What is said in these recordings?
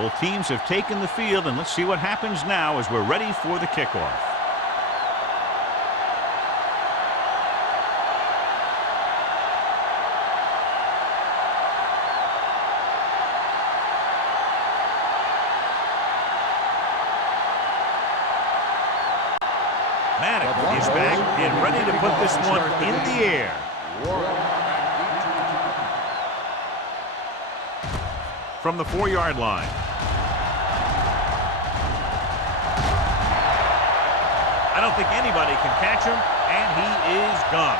Both teams have taken the field, and let's see what happens now as we're ready for the kickoff. Maddox is back and ready to put this one in the air. From the 4-yard line. I don't think anybody can catch him, and he is gone.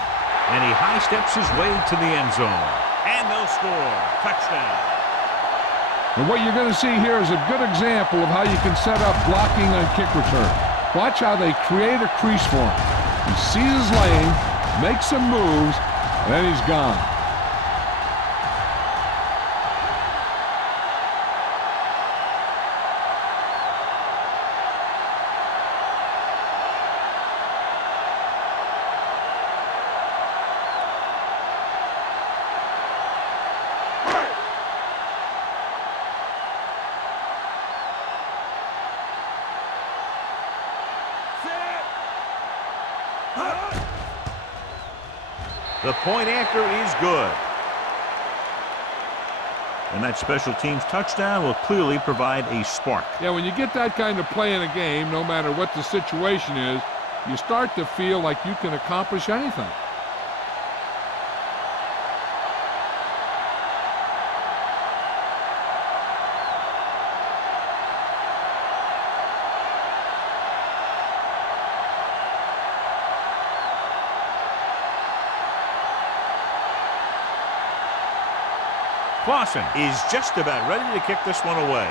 And he high steps his way to the end zone. And they'll score. Touchdown. And what you're going to see here is a good example of how you can set up blocking on kick return. Watch how they create a crease for him. He sees his lane, makes some moves, and then he's gone. The point after is good. And that special teams touchdown will clearly provide a spark. Yeah, when you get that kind of play in a game, no matter what the situation is, you start to feel like you can accomplish anything. Clausen is just about ready to kick this one away.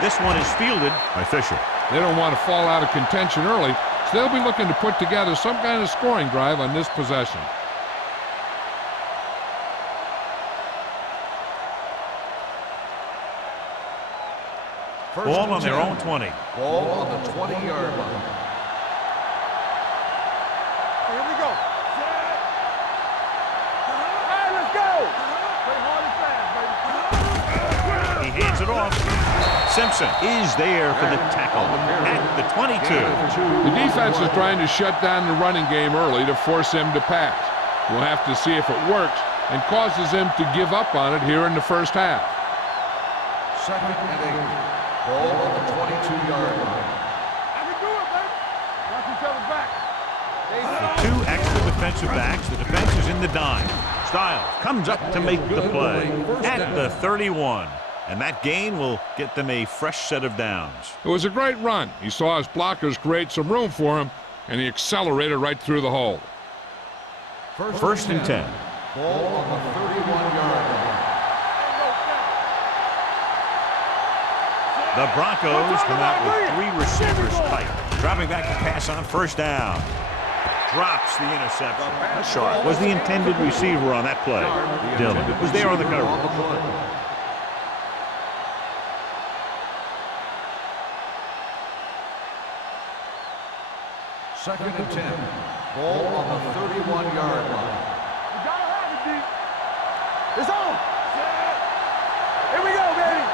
This one is fielded by Fisher. They don't want to fall out of contention early, so they'll be looking to put together some kind of scoring drive on this possession. Ball on their own 20. Ball on the 20-yard line. Here we go. Hey, let's go. Play hard and fast, baby. He hands it off. Simpson is there for the tackle at the 22. The defense is trying to shut down the running game early to force him to pass. We'll have to see if it works and causes him to give up on it here in the first half. 2nd and 8. Ball on the 22-yard line. I can do it, baby. Watch each other back. With 2 extra defensive backs, the defense is in the dime. Styles comes up to make the play at the 31. And that gain will get them a fresh set of downs. It was a great run. He saw his blockers create some room for him, and he accelerated right through the hole. First and 10. Ball on the 31-yard line. The Broncos come out with 3 receivers tight. Dropping back to pass on first down. Drops the interception. Sharp was the intended receiver on that play. Dillon was there on the coverage. 2nd and 10. Ball on the 31-yard line. You gotta have it, D. It's on. Here we go, baby.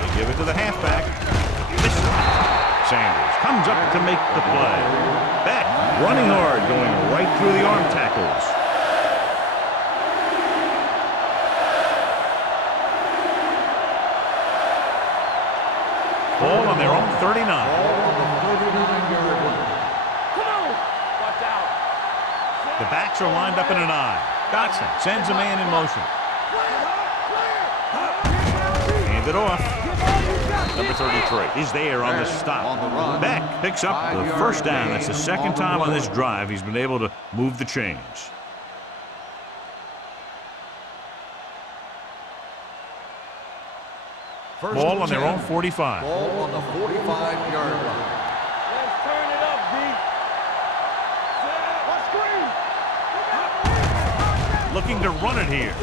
They give it to the halfback. Sanders comes up to make the play. Back running hard, going right through the arm tackles. Ball on their own 39. Ball on the 39-yard line. Come on. Watch out. The backs are lined up in an I. Dotson sends a man in motion. Hand it off. Number 33 is there on the stop. Beck picks up the first down. That's the second time on this drive he's been able to move the chains. Ball on their own 45. Ball on the 45-yard line. Let's turn it up, D. Let's screen. Looking to run it here.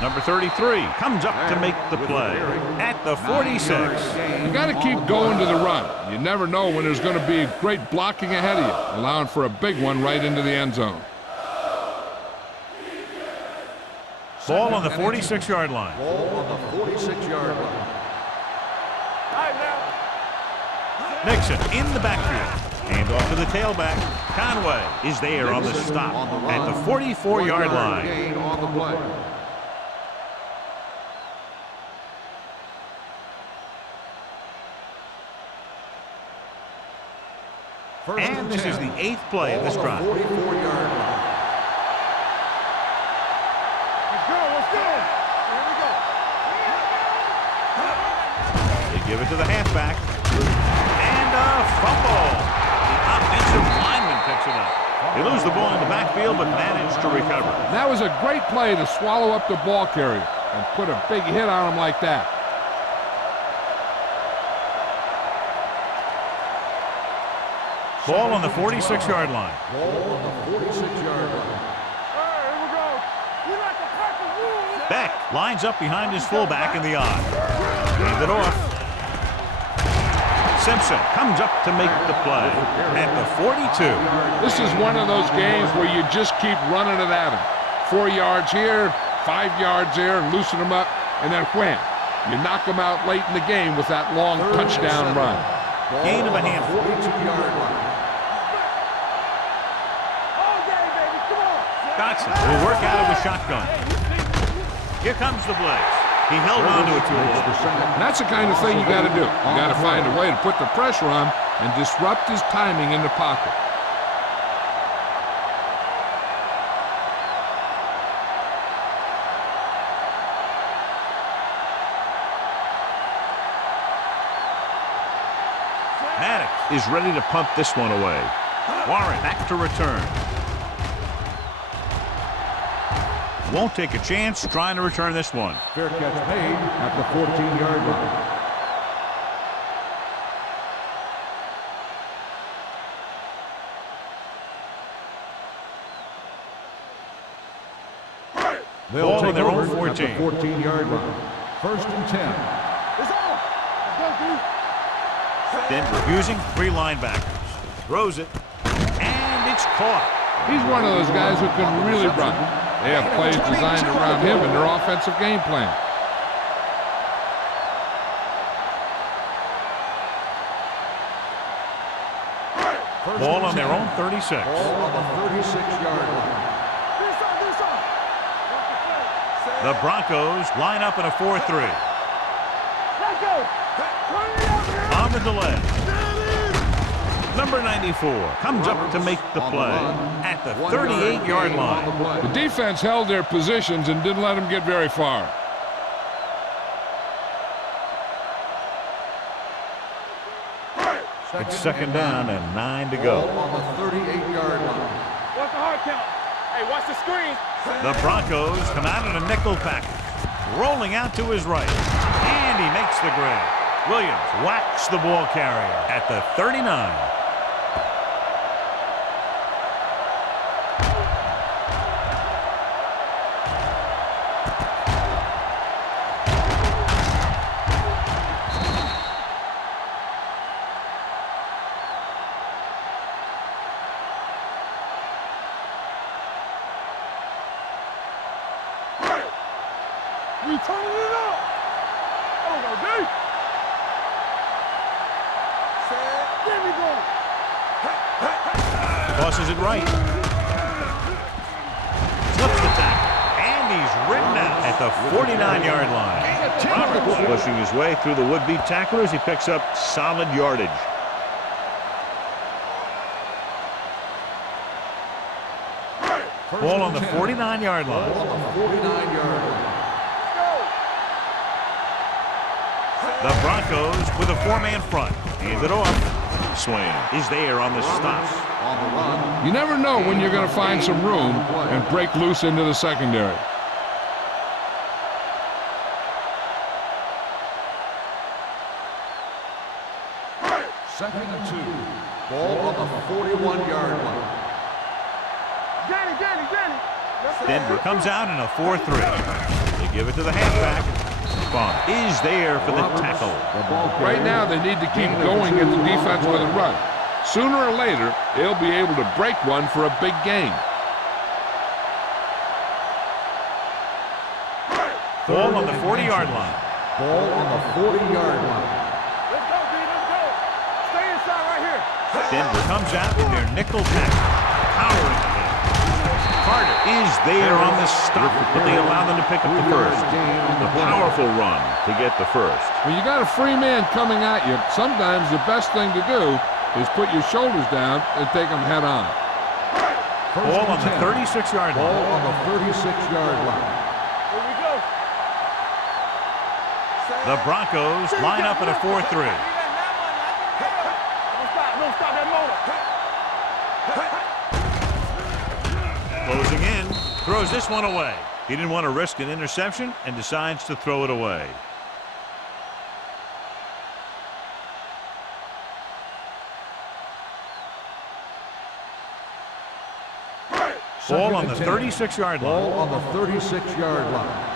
Number 33 comes up to make the play at the 46. You got to keep going to the run. You never know when there's going to be great blocking ahead of you, allowing for a big one right into the end zone. Ball on the 46-yard line. Ball on the 46-yard line. Nixon in the backfield. Hand off to the tailback. Conway is there on the stop at the 44-yard line. Gain on the play. And this is the 8th play of this drive. 44-yard line. Let's go. Here we go. They give it to the halfback. And a fumble. The offensive lineman picks it up. They lose the ball in the backfield, but manage to recover. That was a great play to swallow up the ball carrier and put a big hit on him like that. Ball on the 46-yard line. Ball on the 46-yard line. Here we go. We like the purple rules. Beck lines up behind his fullback in the odd. Hand it off. Simpson comes up to make the play at the 42. This is one of those games where you just keep running it at him. 4 yards here, 5 yards there, loosen them up, and then wham. You knock them out late in the game with that long touchdown run. Gain of a handful. 42-yard line. All day, baby. Come on. Dotson will work out of the shotgun. Here comes the blitz. He held on to it too long. And that's the kind of thing you got to do. You got to find a way to put the pressure on and disrupt his timing in the pocket. Maddox is ready to punt this one away. Warren back to return. Won't take a chance trying to return this one. Fair catch made at the 14-yard line. Ball on their own over at the 14. 14-yard line. 1st and 10. It's on. Let's go, D. Denver using 3 linebackers. Throws it. And it's caught. He's one of those guys who can really run. They have plays designed around him in their offensive game plan. Ball on their own 36. Ball on the 36-yard line. The Broncos line up in a 4-3. Let's go. On the delay. Number 94 comes up to make the play at the 38-yard line. The defense held their positions and didn't let them get very far. It's 2nd down and 9 to Ball go. on the 38-yard line. What's the hard count? Hey, watch the screen. The Broncos come out in a nickel package. Rolling out to his right. And he makes the grab. Williams whacks the ball carrier at the 39. We turning it up. Oh, no, D. There we go. Tosses it right. Flips the tackle. And he's ridden out at the 49-yard line. Roberts pushing his way through the would-be tacklers. He picks up solid yardage. Ball on the 49-yard line. Ball on the 49-yard line. The Broncos with a 4-man front. Hands it off. Swain is there on the stop. On the run. You never know when you're going to find some room and break loose into the secondary. Second and 2. Ball on the 41-yard line. Danny. Denver comes out in a 4-3. They They give it to the halfback. Funk is there for the tackle. Right now, they need to keep going at the defense with a run. Sooner or later, they'll be able to break one for a big gain. Ball on the 40-yard line. Ball on the 40-yard line. Let's go, D. Let's go. Stay inside right here. Denver comes out in their nickel package. Powering ahead. Carter is there on the stop, but they allow them to pick up the first. A powerful run to get the first. When you got a free man coming at you, sometimes the best thing to do is put your shoulders down and take them head on. Ball on the 36-yard line. Ball on the 36-yard line. Here we go. The Broncos line up in a 4-3. Don't stop that motor. Closing in, throws this one away. He didn't want to risk an interception and decides to throw it away. Ball on the 36-yard line. Ball on the 36-yard line.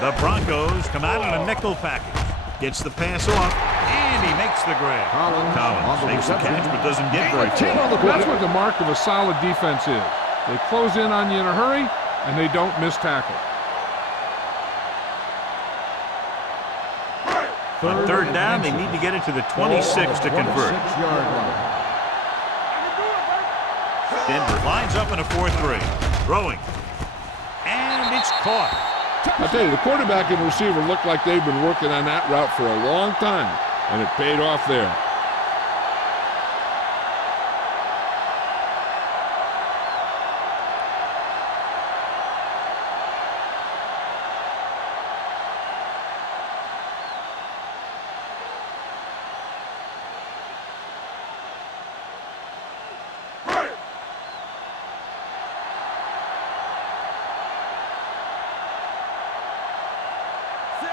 The Broncos come out in a nickel package. Gets the pass off, and he makes the grab. Collins makes the catch, but doesn't get very far. That's what the mark of a solid defense is. They close in on you in a hurry, and they don't miss tackle. On third down, they need to get it to the 26 to convert. Denver lines up in a 4-3. Throwing. And it's caught. I tell you, the quarterback and receiver look like they've been working on that route for a long time, and it paid off there.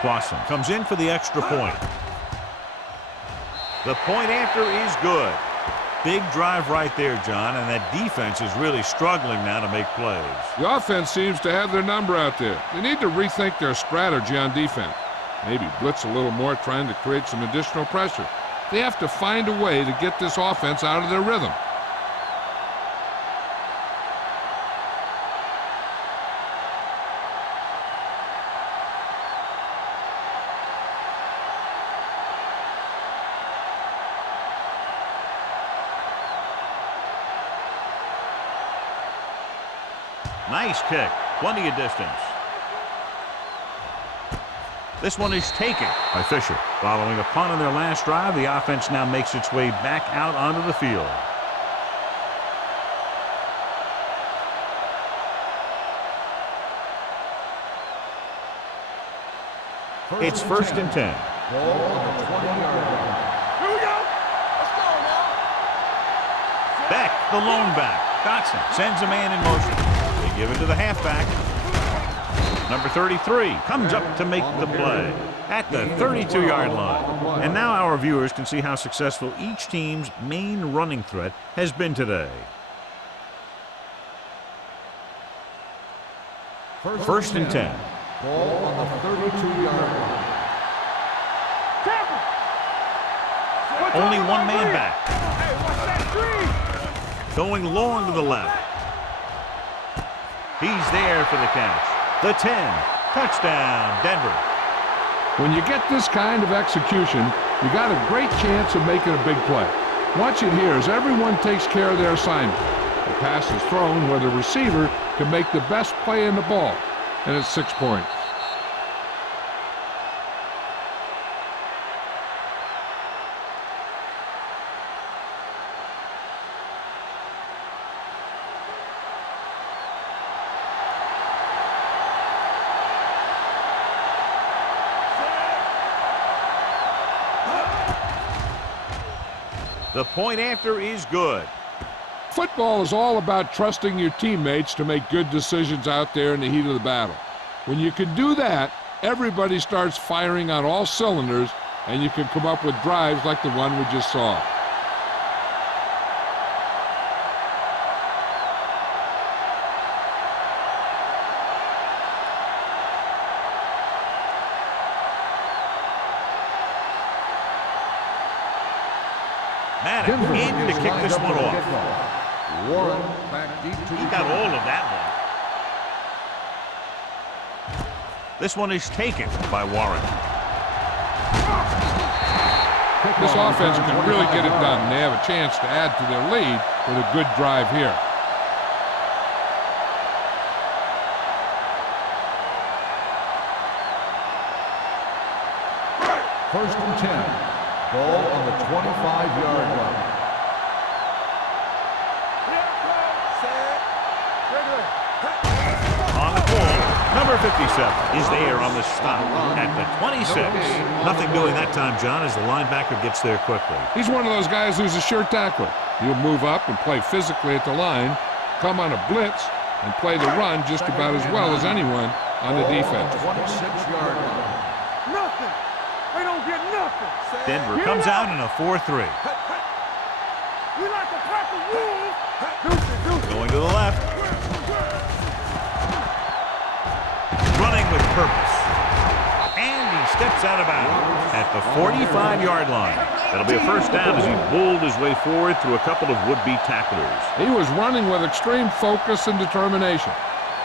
Clausen comes in for the extra point. The point after is good. Big drive right there, John, and that defense is really struggling now to make plays. The offense seems to have their number out there. They need to rethink their strategy on defense. Maybe blitz a little more, trying to create some additional pressure. They have to find a way to get this offense out of their rhythm. Nice kick. Plenty of distance. This one is taken by Fisher. Following a punt on their last drive, the offense now makes its way back out onto the field. It's 1st and 10. Ball on the 20-yard line. Here we go. Let's go now. Beck, the lone back. Dotson sends a man in motion. They give it to the halfback. Number 33 comes up to make the play at the 32-yard line. And now our viewers can see how successful each team's main running threat has been today. 1st and 10. Ball on the 32-yard line. Only one man back. Hey, watch that screen. Going long to the left. He's there for the catch. The 10. Touchdown, Denver. When you get this kind of execution, you got a great chance of making a big play. Watch it here as everyone takes care of their assignment. The pass is thrown where the receiver can make the best play in the ball, and it's 6 points. The point after is good. Football is all about trusting your teammates to make good decisions out there in the heat of the battle. When you can do that, everybody starts firing on all cylinders, and you can come up with drives like the one we just saw. got it. Denver In to is kick lined this up one for the off. kickoff. Warren back deep to He the got kick. all of that one. This one is taken by Warren. This offense can really get it done. They have a chance to add to their lead with a good drive here. First and 10. Ball on the 25-yard line. On the ball, number 57 is there on the stop at the 26. Nothing doing that time, John, as the linebacker gets there quickly. He's one of those guys who's a sure tackler. He'll move up and play physically at the line, come on a blitz, and play the run just about as well as anyone on the defense. 26-yard line. Nothing. They don't get nothing. Denver comes out in a 4-3. We like to crack the rules. Deuces. Going to the left. Running with purpose. And he steps out of bounds at the 45-yard line. That'll be a first down as he bowled his way forward through a couple of would-be tacklers. He was running with extreme focus and determination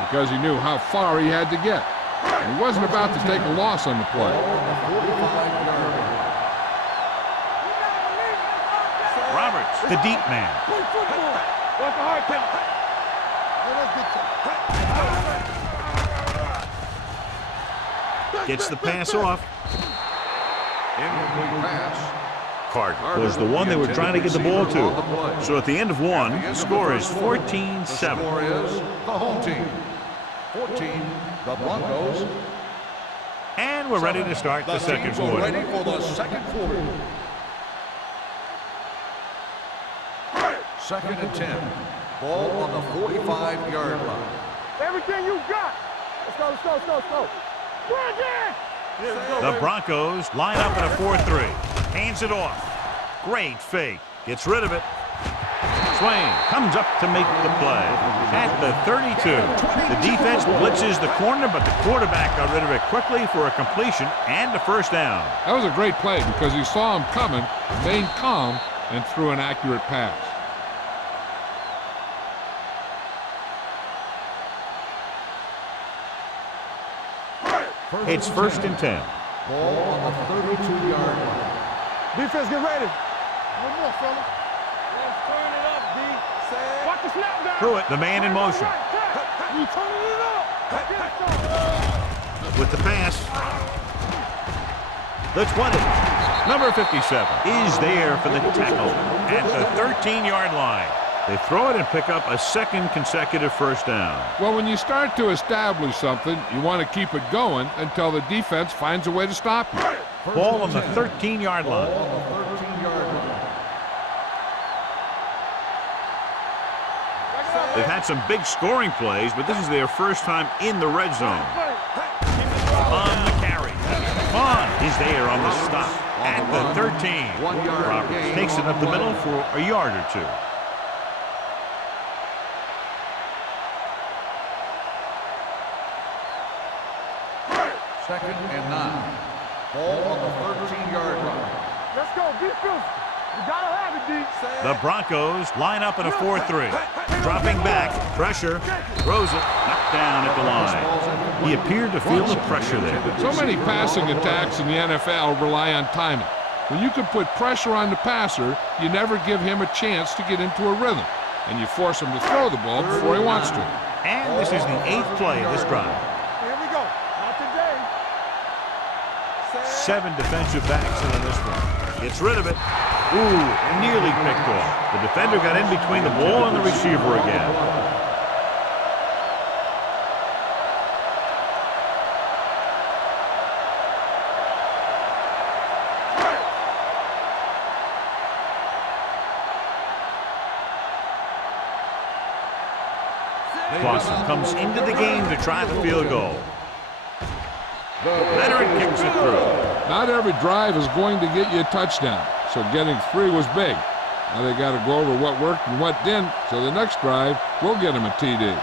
because he knew how far he had to get. He wasn't about to take a loss on the play. Roberts, the deep man. Play football. What's the hard count? Gets the pass off. Incomplete pass. Carter was the one they were trying to get the ball to. So at the end of one, the score is 14-7. The score is the home team. 14, the Broncos. And we're ready to start the second teams are quarter. ready for the second quarter. Second and 10. Ball on the 45-yard line. Everything you got. Let's go. Run again. The Broncos line up in a 4-3. Hands it off. Great fake. Gets rid of it. Swain comes up to make the play. At the 32. The defense blitzes the corner, but the quarterback got rid of it quickly for a completion and a first down. That was a great play because he saw him coming, remained calm, and threw an accurate pass. It's first and 10. Ball on the 32-yard line. Defense, get ready. One more, fella. Let's turn it up, D. Watch the snap down. Through it, the man in motion. You turning it up. With the pass. The 20. Number 57 is there for the tackle at the 13-yard line. They throw it and pick up a second consecutive first down. Well, when you start to establish something, you want to keep it going until the defense finds a way to stop you. Ball on the 13-yard line. Ball on the 13-yard line. They've had some big scoring plays, but this is their first time in the red zone. On the carry. Vaughn is there on the stop at the 13. 1 yard Roberts gain takes it on up the the play. middle for a yard or two. Second and 9. Ball on the 13-yard line. Let's go, defense. You gotta have it, D. The Broncos line up in a 4-3. Dropping back, pressure, throws it, knocked down at the line. He appeared to feel the pressure there. So many passing attacks in the NFL rely on timing. When you can put pressure on the passer, you never give him a chance to get into a rhythm, and you force him to throw the ball before he wants to. And this is the 8th play of this drive. Here we go. Not today. 7 defensive backs in on this one. Gets rid of it. Ooh, nearly picked off. The defender got in between the ball and the receiver again. Clausen comes into the game to try the field goal. Veteran kicks it through. Not every drive is going to get you a touchdown, so getting 3 was big. Now they got to go over what worked and what didn't, so the next drive will get them a TD.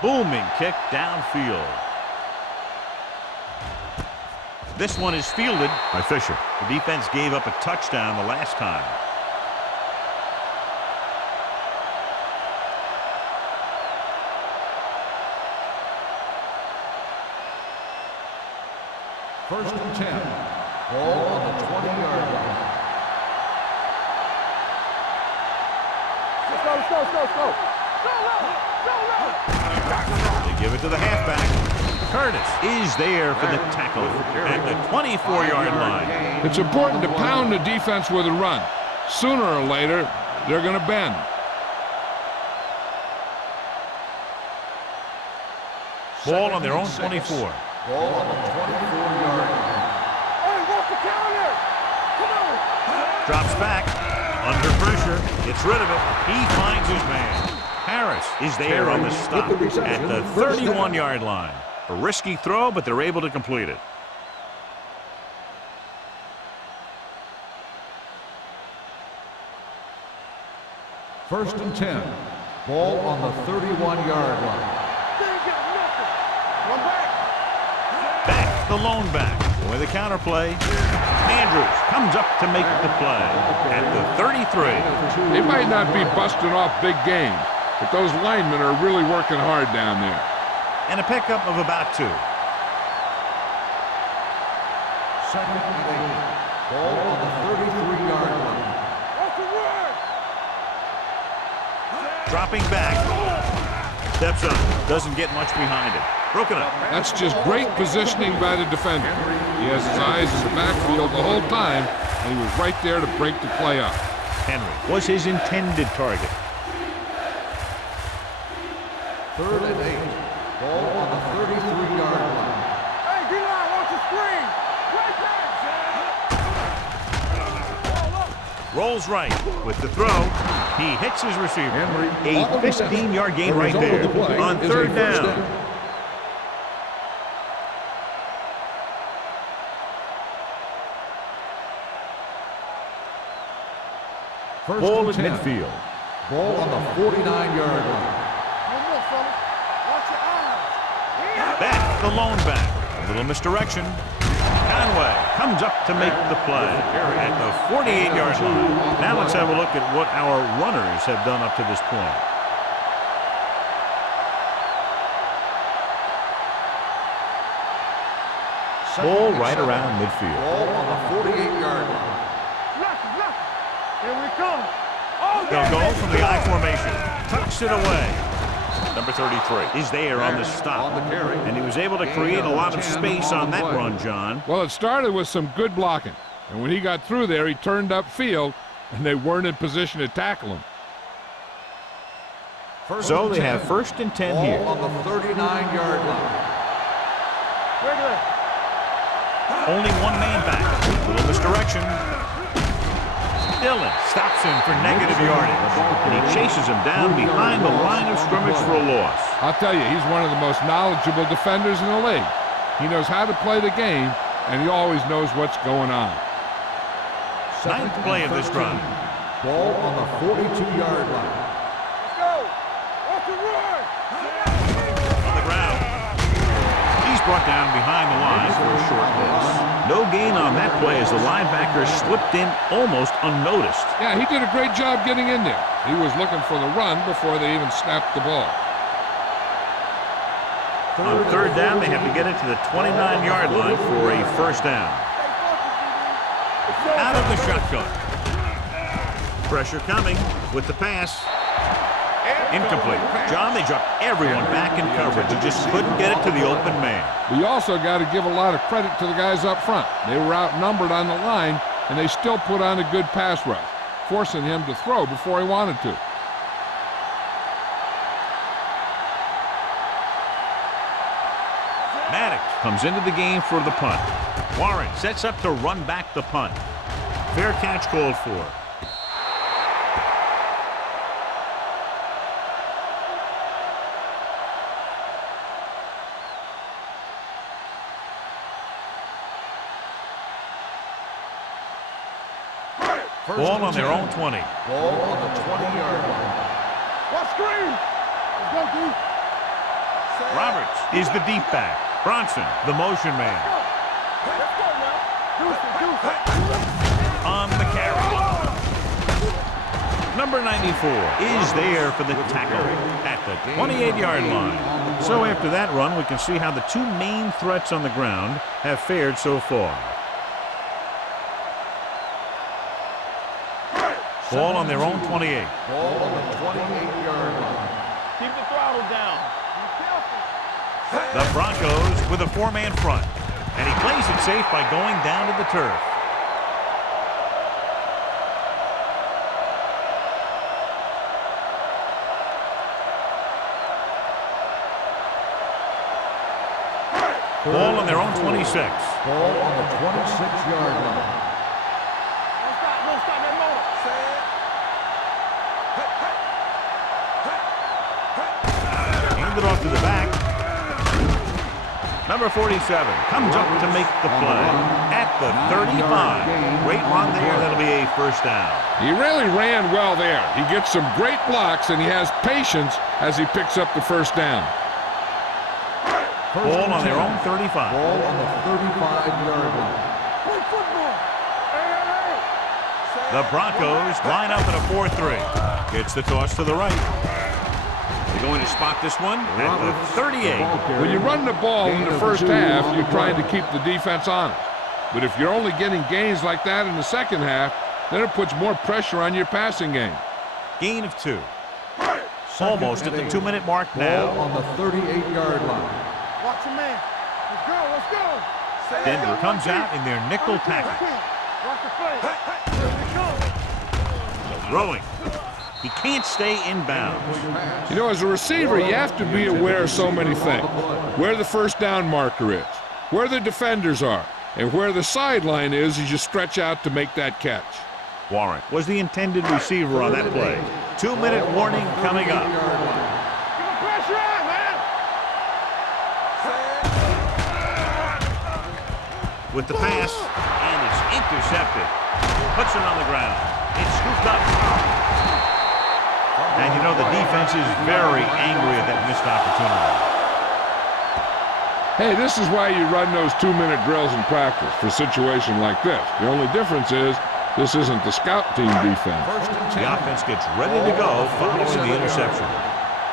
Booming kick downfield. This one is fielded by Fisher. The defense gave up a touchdown the last time. First and 10. Ball on the 20-yard line. Let's go. They give it to the halfback. Curtis is there for the tackle at the 24-yard line. It's important to pound the defense with a run. Sooner or later, they're going to bend. Ball on their own 24. Ball on the 24-yard line. Hey, walk the counter. Come on. Drops back. Under pressure. Gets rid of it. He finds his man. Harris is there on the stop at the 31-yard line. A risky throw, but they're able to complete it. First and 10. Ball on the 31-yard line. Back, the lone back. With a counter play. Andrews comes up to make the play at the 33. They might not be busting off big games, but those linemen are really working hard down there. And a pickup of about 2. Second and 8. Ball on the 33-yard line. Dropping back. Steps up. Doesn't get much behind it. Broken up. That's just great positioning by the defender. He has his eyes in the backfield the whole time, and he was right there to break the play up. Henry was his intended target. Third and 8. Ball on the 33-yard line. Hey, D-line, watch the screen. Rolls right with the throw. He hits his receiver. Henry, A 15-yard gain right there on third down. Ball at midfield. Ball on the 49-yard line. No more, fellas. Watch your eyes. Back, the lone back. A little misdirection. Conway comes up to make the play at the 48-yard line. Now let's have a look at what our runners have done up to this point. Ball right around midfield. Ball on the 48-yard line. Here we come. They'll go from the I formation. Tucks it away. Number 33 is there on the stop. And he was able to create a lot of space on that run, John. Well, it started with some good blocking. And when he got through there, he turned upfield, and they weren't in position to tackle him. So they have first and 10 here. Ball on the 39-yard line. Only one man back. Little misdirection. Dillon stops him for negative yardage, and he chases him down behind the line of scrimmage for a loss. I'll tell you, he's one of the most knowledgeable defenders in the league. He knows how to play the game, and he always knows what's going on. Ninth play of this drive. Ball on the 42-yard line. Let's go. Watch the run. On the ground. He's brought down behind the line for a short loss. No gain on that play as the linebacker slipped in almost unnoticed. Yeah, he did a great job getting in there. He was looking for the run before they even snapped the ball. On third down, they have to get it to the 29-yard line for a first down. Out of the shotgun. Pressure coming with the pass. Incomplete. John, they dropped everyone back in coverage. He just couldn't get it to the open man. We also got to give a lot of credit to the guys up front. They were outnumbered on the line, and they still put on a good pass rush, forcing him to throw before he wanted to. Maddox comes into the game for the punt. Warren sets up to run back the punt. Fair catch called for. Ball on their own 20. Ball on the 20-yard line. Watch screen. Let's go, D. Roberts is the deep back. Bronson, the motion man. Let's go now. On the carry. Number 94 is there for the tackle at the 28-yard line. So after that run, we can see how the two main threats on the ground have fared so far. Ball on their own 28. Ball on the 28-yard line. Keep the throttle down. The Broncos with a four-man front. And he plays it safe by going down to the turf. Ball on their own 26. Ball on the 26-yard line. Don't stop that motor. Hand it off to the back. Number 47 comes up to make the play at the 35. Great run there. That'll be a first down. He really ran well there. He gets some great blocks, and he has patience as he picks up the first down. Ball on their own 35. Ball on the 35-yard line. Play football. The Broncos line up in a 4-3. Gets the toss to the right. They're going to spot this one at the 38. When you run the ball in the first half, you're trying to keep the defense honest. But if you're only getting gains like that in the second half, then it puts more pressure on your passing game. Gain of 2. Almost at the 2-minute mark now. Ball on the 38-yard line. Watch your man. Let's go. Let's go. Denver comes out in their nickel package. Watch the play. Here we go. Throwing. He can't stay in bounds. You know, as a receiver, you have to be aware of so many things. Where the first down marker is, where the defenders are, and where the sideline is as you stretch out to make that catch. Warren was the intended receiver on that play. 2-minute warning coming up. Give him pressure on, man. With the pass, and it's intercepted. Puts it on the ground. It's scooped up. And you know the defense is very angry at that missed opportunity. Hey, this is why you run those 2-minute drills in practice for a situation like this. The only difference is this isn't the scout team defense. The offense gets ready to go following the interception.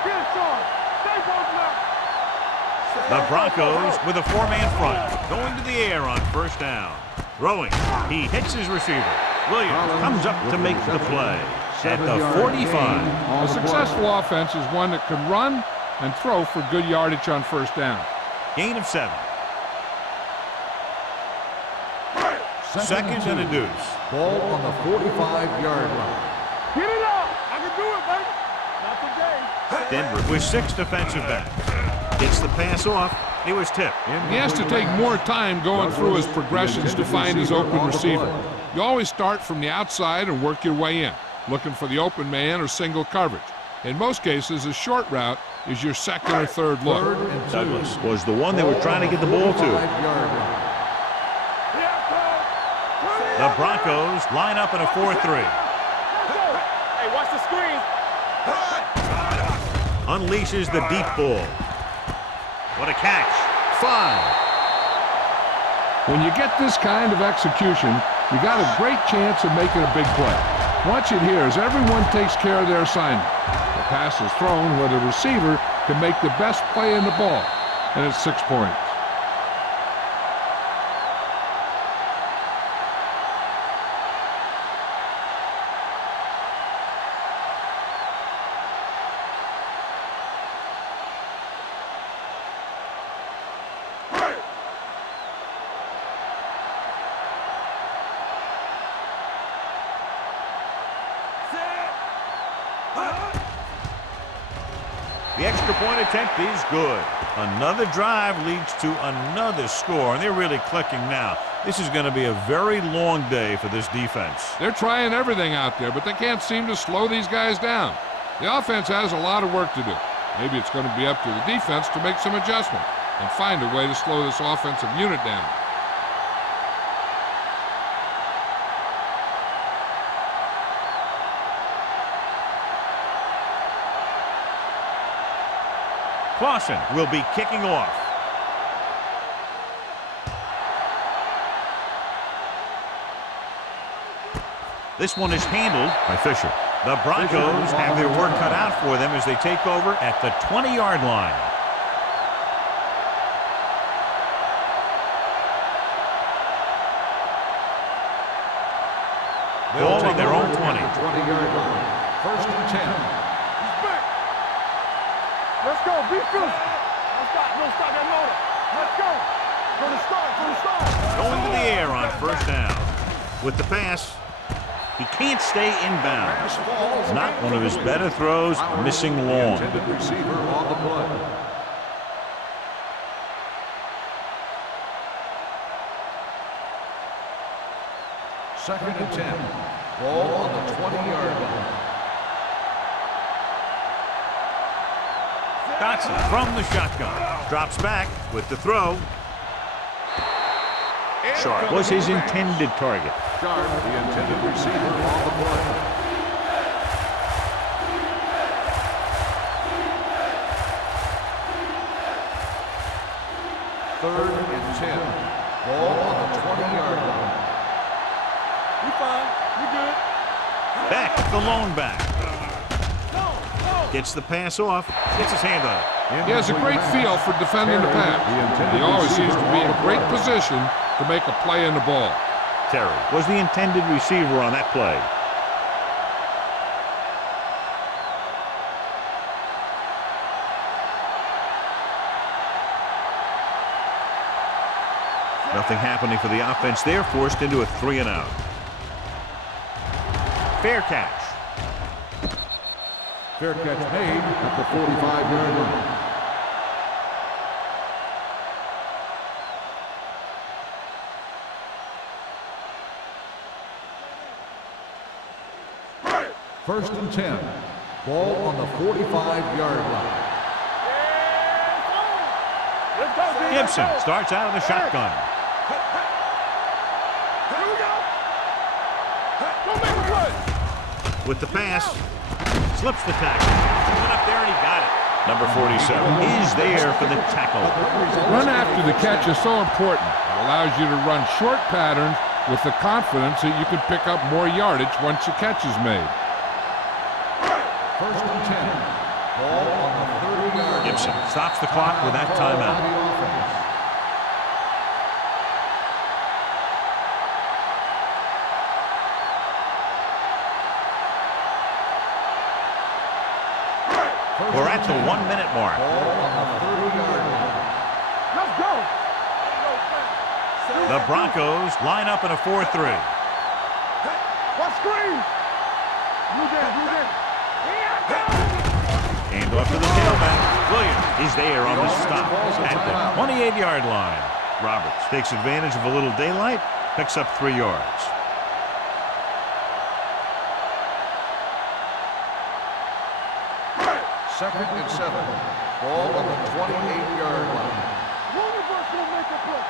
Get it, Sean. Stay both now. The Broncos with a four-man front, going to the air on first down. Throwing. He hits his receiver. Williams comes up to make the play at the 45. A successful offense is one that can run and throw for good yardage on first down. Gain of 7. Second and a deuce. Ball on the 45-yard line. Get it up. I can do it, baby. Not today. Denver with 6 defensive backs. Gets the pass off. It was tipped. He has to take more time going through his progressions to find his open receiver. You always start from the outside and work your way in, looking for the open man or single coverage. In most cases, a short route is your second or third look. Douglas was the one they were trying to get the ball to. The Broncos line up in a 4-3. Hey, watch the screen. Unleashes the deep ball. What a catch. 5. When you get this kind of execution, you got a great chance of making a big play. Watch it here as everyone takes care of their assignment. The pass is thrown where the receiver can make the best play in the ball, and it's 6 points. The extra point attempt is good. Another drive leads to another score, and they're really clicking now. This is going to be a very long day for this defense. They're trying everything out there, but they can't seem to slow these guys down. The offense has a lot of work to do. Maybe it's going to be up to the defense to make some adjustment and find a way to slow this offensive unit down. Clausen will be kicking off. This one is handled by Fisher. The Broncos have their work cut out for them as they take over at the 20-yard line. Ball on their own 20. 20-yard line. First and 10. He's back. Let's go. Be fierce. Don't stop that motor. Let's go. From the start. Going to the air on first down. With the pass, he can't stay inbounds. Not one of his better throws, missing long. Intended receiver on the play. Second and 10. Ball on the 20-yard line. Dotson from the shotgun. Drops back with the throw. Sharp was his intended target. Sharp, the intended receiver on the play. Third and 10. Ball on the 20-yard line. We fine. We good. Beck, the lone back. Gets the pass off. Gets his hand on it. He has a great feel for defending the pass. He always seems to be in a great position to make a play in the ball. Terry was the intended receiver on that play. Nothing happening for the offense. They're forced into a 3-and-out. Fair catch. Fair catch made at the 45-yard line. First and 10. Ball on the 45-yard line. Gibson starts out of the shotgun. Here we go. Don't make a play. With the pass, slips the tackle. Went up there and he got it. Number 47 is there for the tackle. Run after the catch is so important. It allows you to run short patterns with the confidence that you can pick up more yardage once the catch is made. First and 10. Ball on the 30-yard line. Gibson stops the clock with that timeout. We're at the 1-minute mark. Ball on the 30-yard line. Let's go. The Broncos line up in a 4-3. What screen? Blue game. Hand off to the tailback. Williams is there on the stop at the 28-yard line. Roberts takes advantage of a little daylight, picks up 3 yards. Second and 7. Ball on the 28-yard line. One of us will make a play.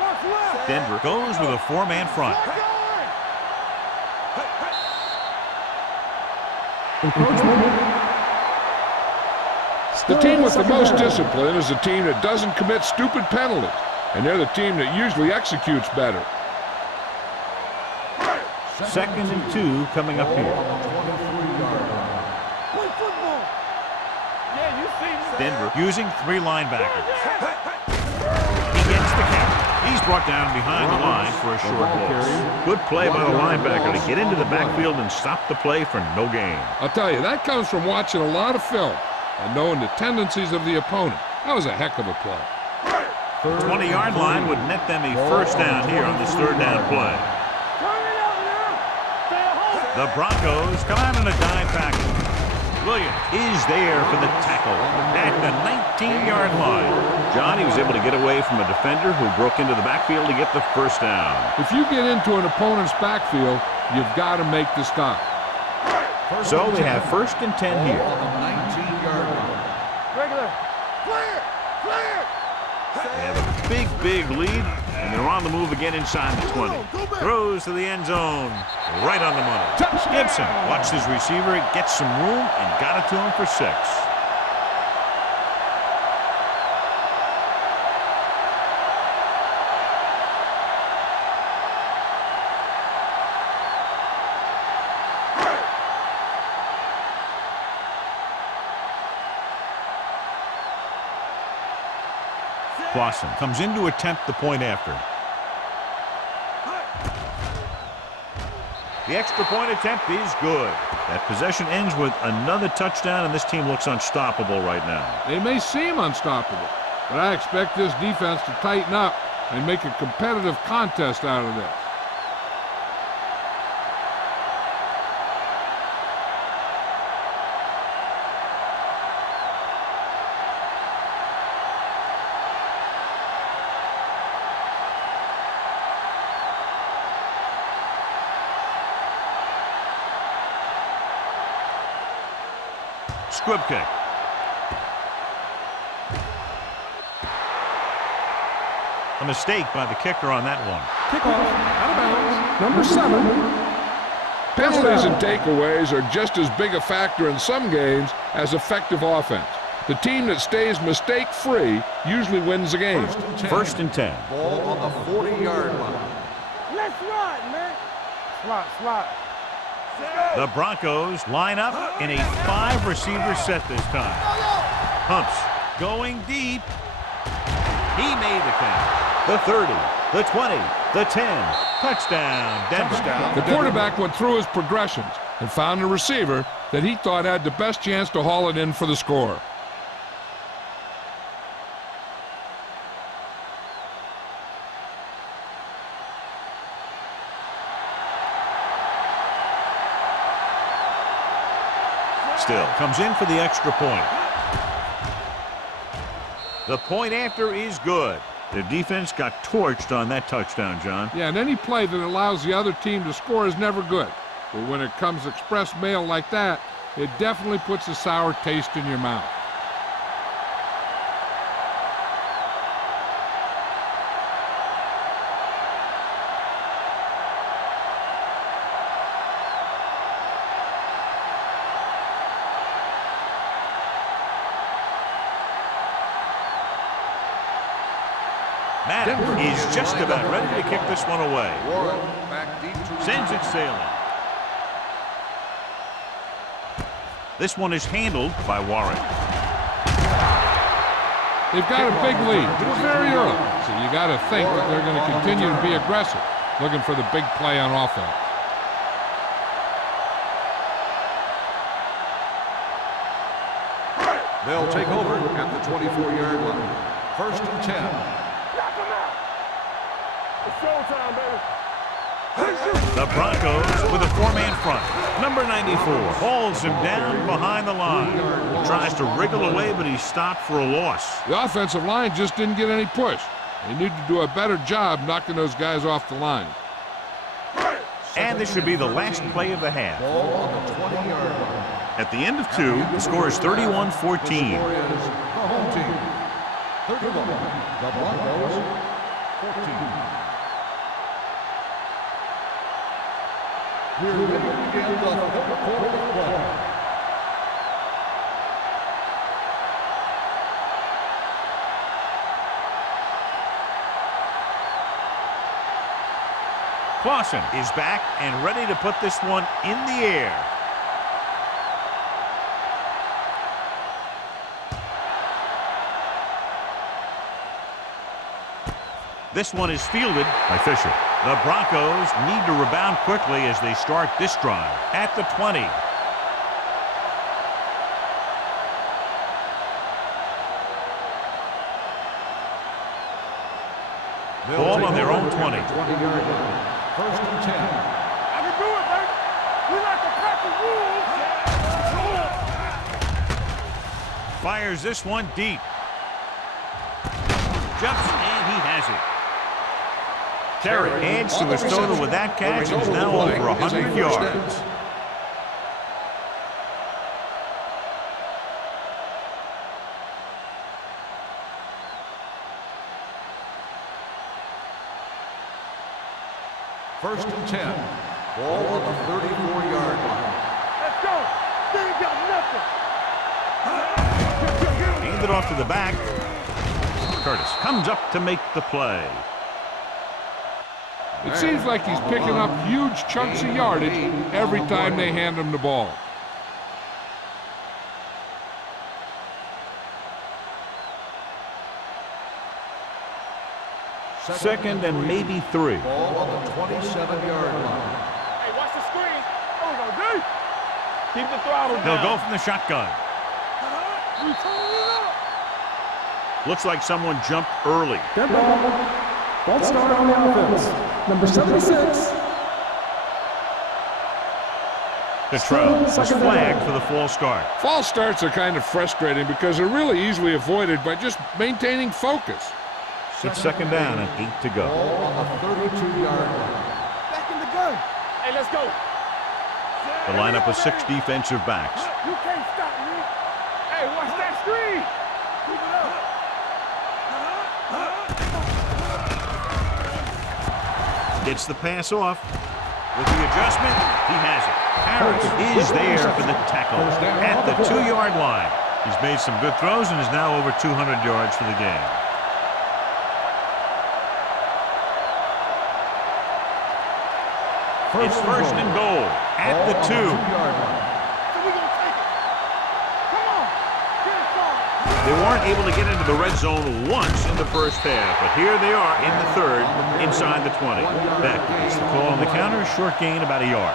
What's left? Denver goes with a 4-man front. The team with the most discipline is the team that doesn't commit stupid penalties, and they're the team that usually executes better. Second and 2 coming up here. Play football. Yeah, you see me. Denver using 3 linebackers. He gets the catch. He's brought down behind the line for a short loss. Good play by the linebacker to get into the backfield and stop the play for no gain. I'll tell you, that comes from watching a lot of film and knowing the tendencies of the opponent. That was a heck of a play. The 20-yard line would net them a first down here on this 3rd down play. The Broncos come out in a dime package. Williams is there for the tackle at the 19-yard line. John, he was able to get away from a defender who broke into the backfield to get the first down. If you get into an opponent's backfield, you've got to make the stop. So they have 1st and 10 here. On the 19-yard line. Regular. Clear. They have a big lead, and they're on the move again inside the 20. Throws to the end zone, right on the money. Gibson watched his receiver, gets some room, and got it to him for 6. Clausen comes in to attempt the point after. The extra point attempt is good. That possession ends with another touchdown, and this team looks unstoppable right now. They may seem unstoppable, but I expect this defense to tighten up and make a competitive contest out of this. Squib kick. A mistake by the kicker on that one. Kickoff, out of bounds, number 7. Penalties and takeaways are just as big a factor in some games as effective offense. The team that stays mistake-free usually wins the game. First and 10. Ball on the 40-yard line. Let's ride, man. Slot. The Broncos line up in a 5-receiver set this time. Humps going deep. He made the catch. The 30, the 20, the 10. Touchdown, Denver. The quarterback went through his progressions and found a receiver that he thought had the best chance to haul it in for the score. Still comes in for the extra point. The point after is good. The defense got torched on that touchdown, John. Yeah, and any play that allows the other team to score is never good. But when it comes express mail like that, it definitely puts a sour taste in your mouth. Madden is just about ready to kick this one away. Warren back deep to Sends it sailing. This one is handled by Warren. They've got a big lead, but it's very early, so you got to think that they're going to continue to be aggressive, looking for the big play on offense. They'll take over at the 24-yard line. First and 10. Knock him out. It's showtime, baby. The Broncos with a 4-man front. Number 94 hauls him down behind the line. Tries to wriggle away, but he's stopped for a loss. The offensive line just didn't get any push. They need to do a better job knocking those guys off the line. And this should be the last play of the half. Ball on the 20-yard line. At the end of 2, the score is 31-14. The score is the home team 31. The Broncos 14. We're ready to begin the third quarter of play. Clausen is back and ready to put this one in the air. This one is fielded by Fisher. The Broncos need to rebound quickly as they start this drive at the 20. Ball on their own 20. 20-yard line. First and 10. I can do it, baby. We like to crack the rules. Fires this one deep. Jumps, and he has it. Terry adds to his total with that catch and is now over 100 yards. First and 10. Ball on the 34-yard line. Let's go. They ain't got nothing. Hand it off to the back. Curtis comes up to make the play. It seems like he's picking up huge chunks of yardage every time they hand him the ball. Second and maybe 3. Ball on the 27-yard line. Hey, watch the screen. There we go, D. Keep the throttle They'll down. go from the shotgun. You turn it up. Looks like someone jumped early. Dead ball. False start on the offense. Number 76. Cottrell was flagged for the false start. False starts are kind of frustrating because they're really easily avoided by just maintaining focus. It's second down and 8 to go. Ball on the 32-yard line. Back in the gun. Hey, let's go. The lineup of 6 defensive backs. You can't stop me. Hey, watch that screen. Keep it up. Gets the pass off. With the adjustment, he has it. Harris is there for the tackle at the 2-yard line. He's made some good throws and is now over 200 yards for the game. It's first and goal at the 2. So we gonna take it. Come on. Get it far. They weren't able to get into the red zone once in the first half, but here they are in the third, inside the 20. Beck gets the call on the counter, short gain about a yard.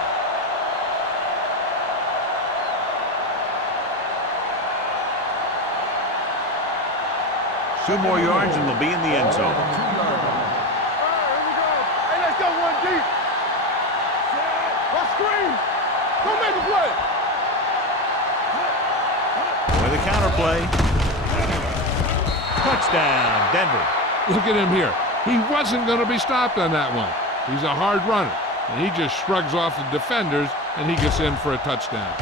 Two more yards and they'll be in the end zone. All right, here we go. Hey, let's go one deep. Watch screen. Go make a play. With a counter play. Touchdown, Denver. Look at him here. He wasn't going to be stopped on that one. He's a hard runner, and he just shrugs off the defenders, and he gets in for a touchdown.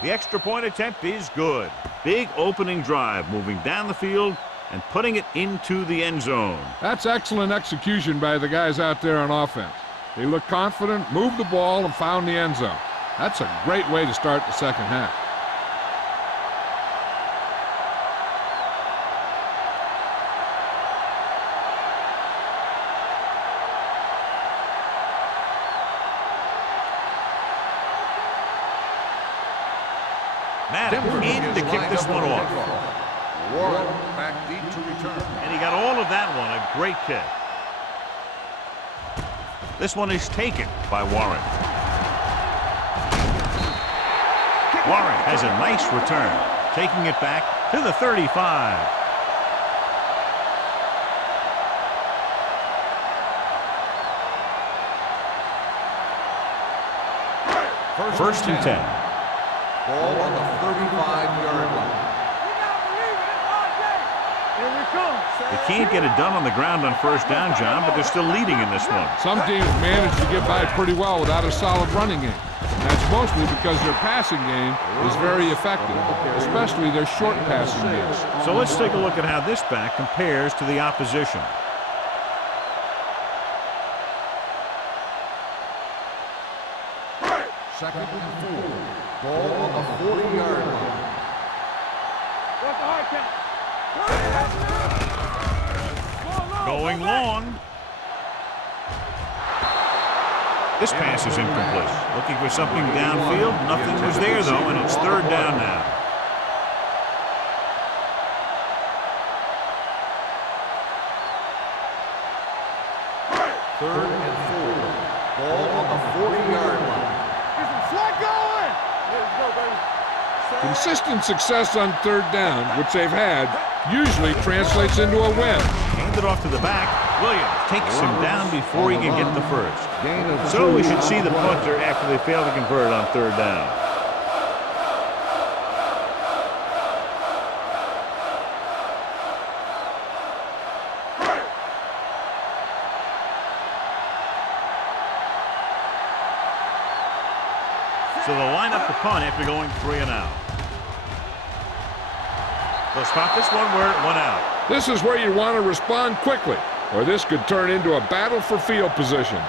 The extra point attempt is good. Big opening drive, moving down the field and putting it into the end zone. That's excellent execution by the guys out there on offense. They looked confident, moved the ball, and found the end zone. That's a great way to start the second half. Madden in to kick this one off. Warren back deep to return. And he got all of that one, a great kick. This one is taken by Warren. Warren has a nice return, taking it back to the 35. First and 10. Ball on the 35-yard line. Here we come. They can't get it done on the ground on first down, John, but they're still leading in this one. Some teams manage to get by pretty well without a solid running game. And that's mostly because their passing game is very effective, especially their short passing game. So let's take a look at how this back compares to the opposition. Second and 4. Ball on the 40-yard line. What's the hard count? Going long. This pass is incomplete. Looking for something downfield. Nothing was there, though, and it's third down now. Third and 4. Ball on the 40-yard line. Get some slack going. Let's go, baby. Consistent success on third down, which they've had, usually translates into a win. Hand it off to the back. Williams takes him down before he can get the first. So we should see the punter after they fail to convert on third down. So they'll line up the punt after going 3 and out. They'll spot this one where it went out. This is where you want to respond quickly. or this could turn into a battle for field position.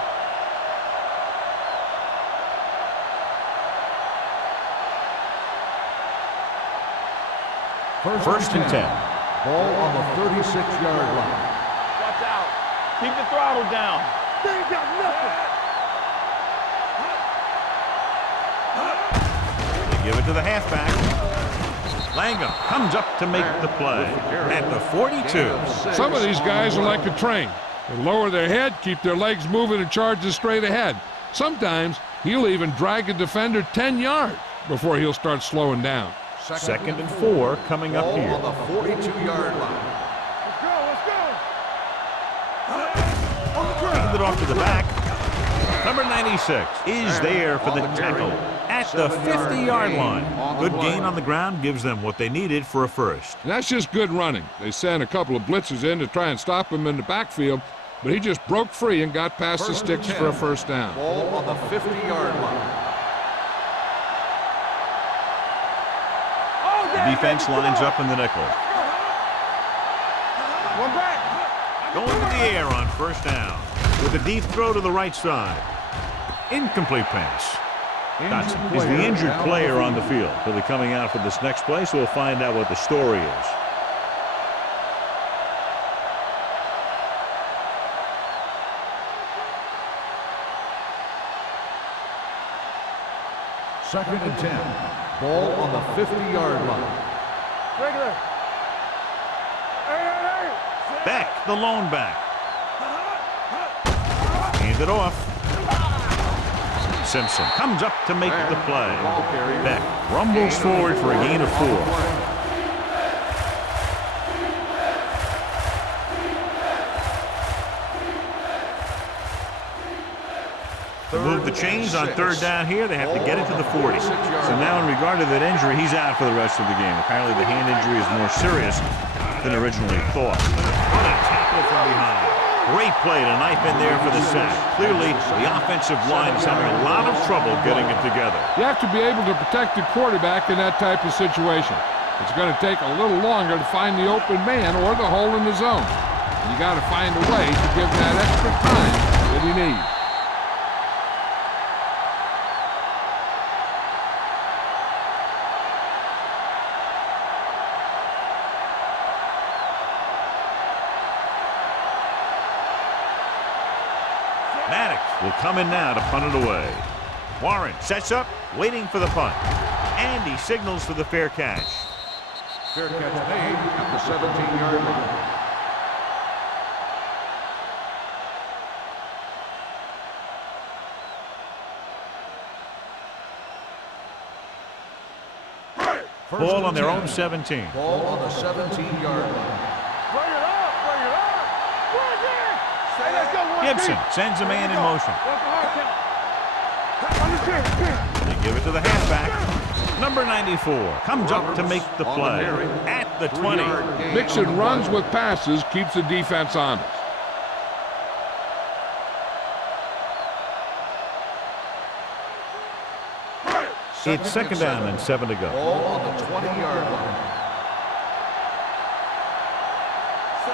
First and 10. Ball on the 36-yard line. Watch out. Keep the throttle down. They ain't got nothing. They give it to the halfback. Langham comes up to make the play at the 42. Some of these guys are like a train. They lower their head, keep their legs moving, and charge straight ahead. Sometimes he'll even drag a defender 10 yards before he'll start slowing down. Second and 4 coming up here. On the 42-yard line. Let's go, let's go. Hand it off to the back. Number 96 is there for the tackle at the 50-yard line. Good gain on the ground gives them what they needed for a first. And that's just good running. They sent a couple of blitzers in to try and stop him in the backfield, but he just broke free and got past the sticks for a first down. Ball on the 50-yard line. The defense lines up in the nickel. One back. Going to the air on first down with a deep throw to the right side. Incomplete pass. Dotson is the injured player on the field. He'll be coming out for this next play, so we'll find out what the story is. Second and 10. Ball on the 50-yard line. Regular. Hey. Beck, the lone back. Hand it off. Simpson comes up to make the play. Beck rumbles forward for a gain of 4. To move the chains on third down here, they have to get it to the 40. So now in regard to that injury, he's out for the rest of the game. Apparently the hand injury is more serious than originally thought. What a tackle from behind. Great play to knife in there for the sack. Clearly, the offensive line is having a lot of trouble getting it together. You have to be able to protect the quarterback in that type of situation. It's going to take a little longer to find the open man or the hole in the zone. You got to find a way to give that extra time that he needs. Will come in now to punt it away. Warren sets up, waiting for the punt. And he signals for the fair catch. Fair catch made at the 17-yard line. Ball on their own 17. Ball on the 17-yard line. Bring it up. Bring it. Hey, let's go. Gibson sends a man in motion. They give it to the halfback. Number 94 comes up to make the play at the 20. Mixon runs with passes, keeps the defense honest. It's second down and 7 to go. Ball on the 20-yard line.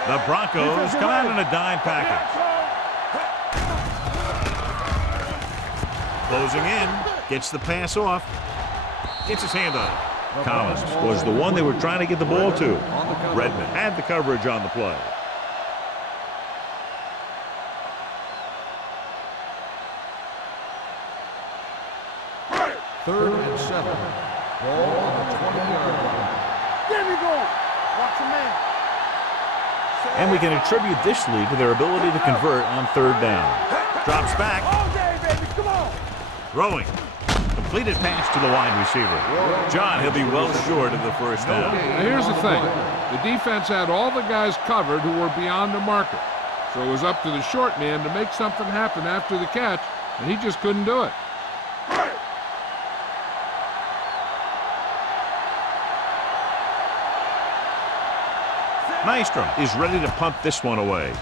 The Broncos come out in a dime package. Closing in, gets the pass off, gets his hand on it. Collins was the one they were trying to get the ball to. Redmond had the coverage on the play. Third and 7. Ball on the 20-yard line. There we go. Watch your man. And we can attribute this lead to their ability to convert on third down. Drops back. All day, baby. Come on. Throwing. Completed pass to the wide receiver. John, he'll be well short of the first down. Now here's the thing. The defense had all the guys covered who were beyond the marker. So it was up to the short man to make something happen after the catch, and he just couldn't do it. Nystrom is ready to punt this one away.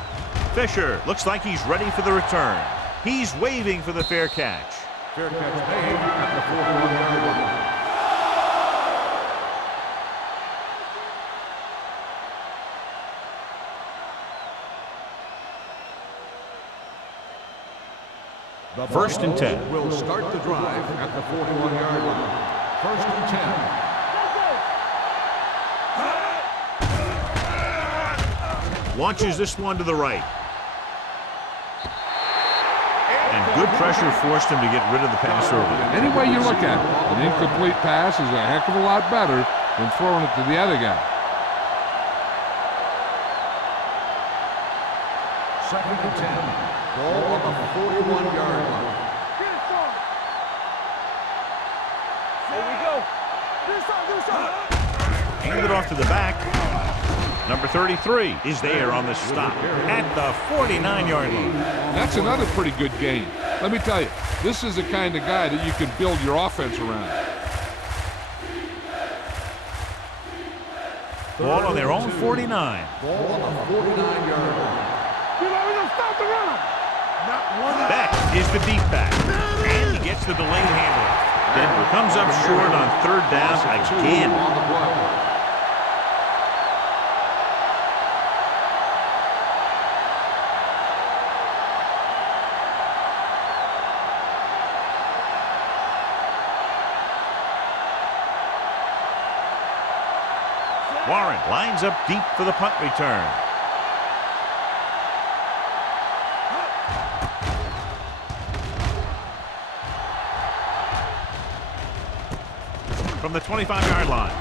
Fisher looks like he's ready for the return. He's waving for the fair catch. Fair catch made at the 41-yard line. First and 10. Will start the drive at the 41-yard line. First and 10. Launches this one to the right. And good pressure forced him to get rid of the pass early. Any way you look at it, an incomplete pass is a heck of a lot better than throwing it to the other guy. Second and 10. Ball on the 41-yard line. Here we go. Hand it off to the back. Number 33 is there on the stop at the 49-yard line. That's another pretty good game. Let me tell you, this is the kind of guy that you can build your offense around. Ball on their own 49. Ball on the 49-yard line. Stop the run. Beck is the deep back. And he gets the delayed handoff. Denver comes up short on third down again. On the play. Warren lines up deep for the punt return. From the 25-yard line.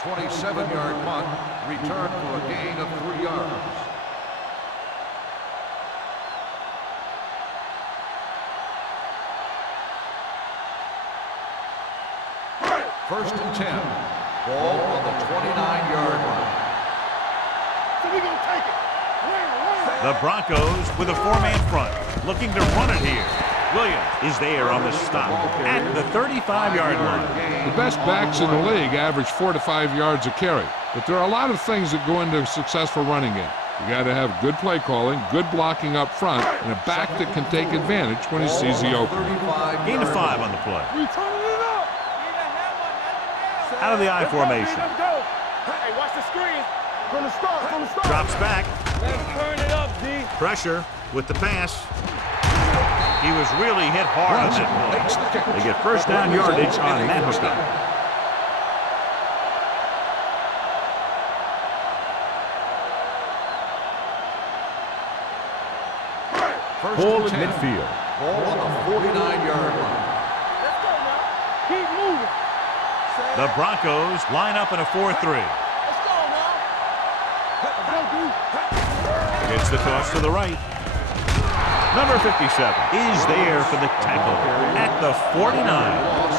27-yard punt, return for a gain of 3 yards. First and 10. Ball on the 29-yard line. So we gonna take it. The Broncos with a 4-man front, looking to run it here. Williams is there on the stop at the 35-yard line. The best backs in the league average 4 to 5 yards a carry, but there are a lot of things that go into a successful running game. You got to have good play calling, good blocking up front, and a back that can take advantage when he sees the opening. Gain of 5 on the play. We turning it up. Out of the I formation. Let's go. Hey, watch the screen. From the start, from the start. Drops back. Let's turn it up, D. Pressure with the pass. He was really hit hard on that play. They get first down yardage on that hookup. Ball at midfield. Ball on the 49-yard line. Let's go now. Keep moving. The Broncos line up in a 4-3. Let's go now. Let's go, D. It's the toss to the right. Number 57 is there for the tackle at the 49.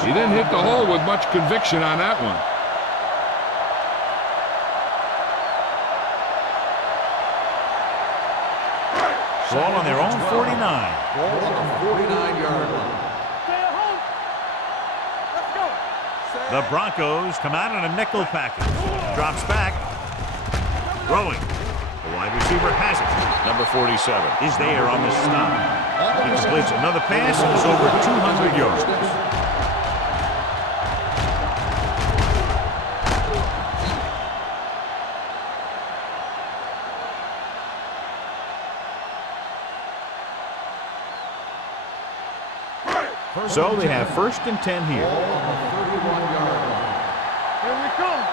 He didn't hit the hole with much conviction on that one. Ball on their own 49. Ball on the 49-yard line. Stay at home. Let's go. The Broncos come out in a nickel package. Drops back. Throwing. The wide receiver has it. Number 47 is there on the stop. He completes another pass and is over 200 yards. So they have first and 10 here. Ball on the 31-yard line. Here we come.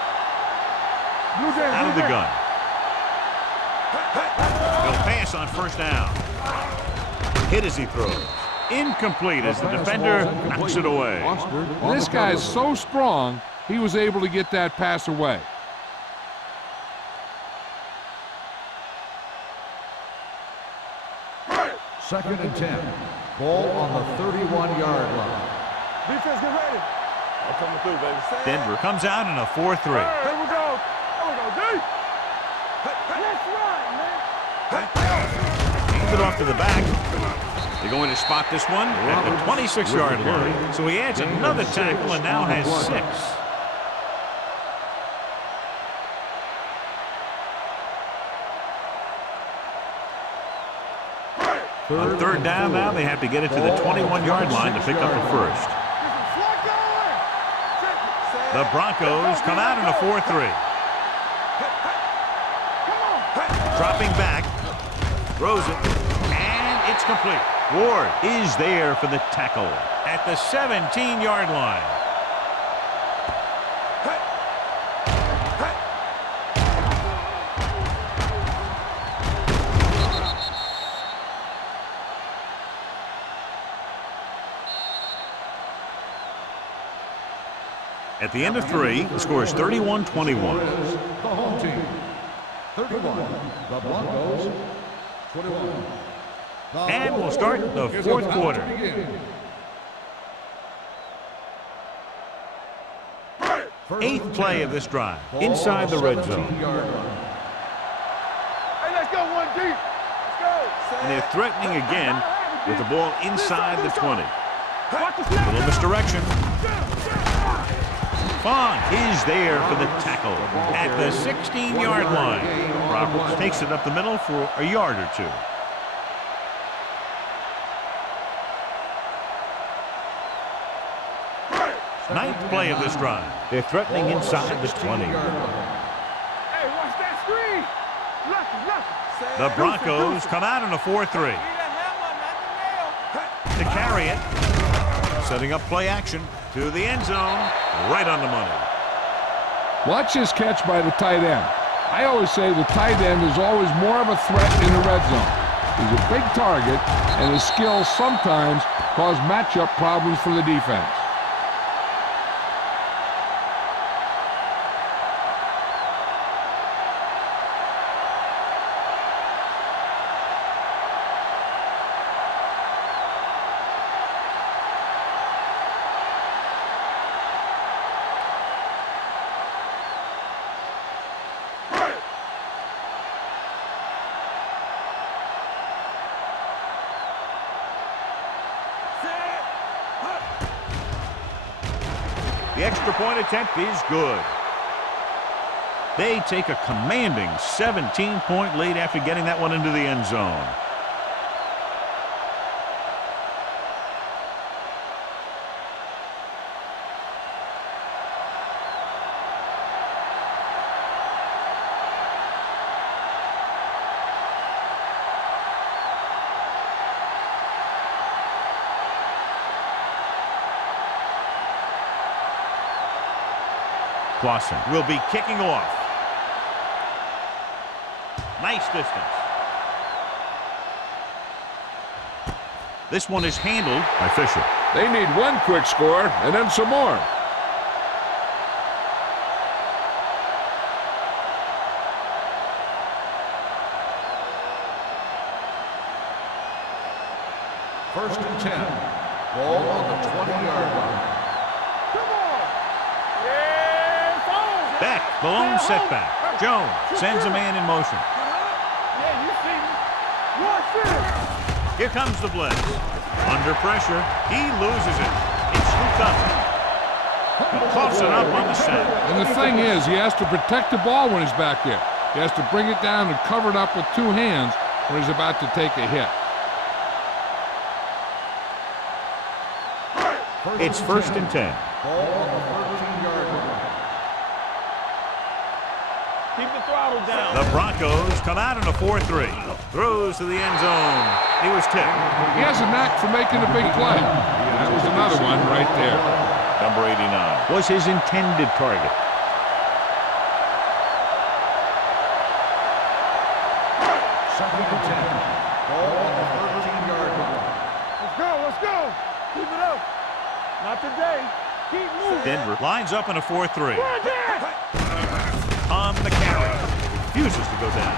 Blue game, Out of blue the game. gun. He'll pass on first down. Hit as he throws. Incomplete as the defender knocks it away. This guy is so strong, he was able to get that pass away. Second and 10. Ball on the 31-yard line. Defense, get ready. I'm coming through, baby. Denver comes out in a 4-3. Here we go. Here we go, D. Let's run, man. Hands it off to the back. They're going to spot this one at the 26-yard line. So he adds another tackle and now has 6. On third down now, they have to get it to the 21-yard line to pick up the first. The Broncos come out in a 4-3. Dropping back, throws it, and it's complete. Ward is there for the tackle at the 17-yard line. At the end of 3, the score is 31-21. The home team, 31. The Broncos, 21. And we'll start the fourth quarter. Eighth play of this drive, inside the red zone. Hey, let's go one deep. Let's go. And they're threatening again with the ball inside the 20. Watch the A snap. little misdirection. Fong is there for the tackle at the 16-yard line. Roberts takes it up the middle for a yard or two. Ninth play of this drive. They're threatening inside the 20. Hey, watch that screen. Lucky. The Broncos come out in a 4-3. To carry it. Setting up play action to the end zone. Right on the money. Watch this catch by the tight end. I always say the tight end is always more of a threat in the red zone. He's a big target, and his skills sometimes cause matchup problems for the defense. The extra point attempt is good. They take a commanding 17-point lead after getting that one into the end zone. Clausen will be kicking off. Nice distance. This one is handled by Fisher. They need one quick score and then some more. First and 10. Ball on the 20-yard line. Beck, the lone setback. Jones sends a man in motion. Yeah, you see me. Watch this. Here comes the blitz. Under pressure, he loses it. It's scooped up. He coughs it up on the set. And the thing is, he has to protect the ball when he's back there. He has to bring it down and cover it up with two hands when he's about to take a hit. It's first and 10. Ball on the 13-yard line. Keep the throttle down. The Broncos come out in a 4-3. Throws to the end zone. He was tipped. He has a knack for making a big play. That was another one right there. Number 89 was his intended target. Second and 10. Ball on the 13-yard line. Let's go. Keep it up. Not today. Keep moving. Denver lines up in a 4-3. Right there. On the carry. Refuses to go down.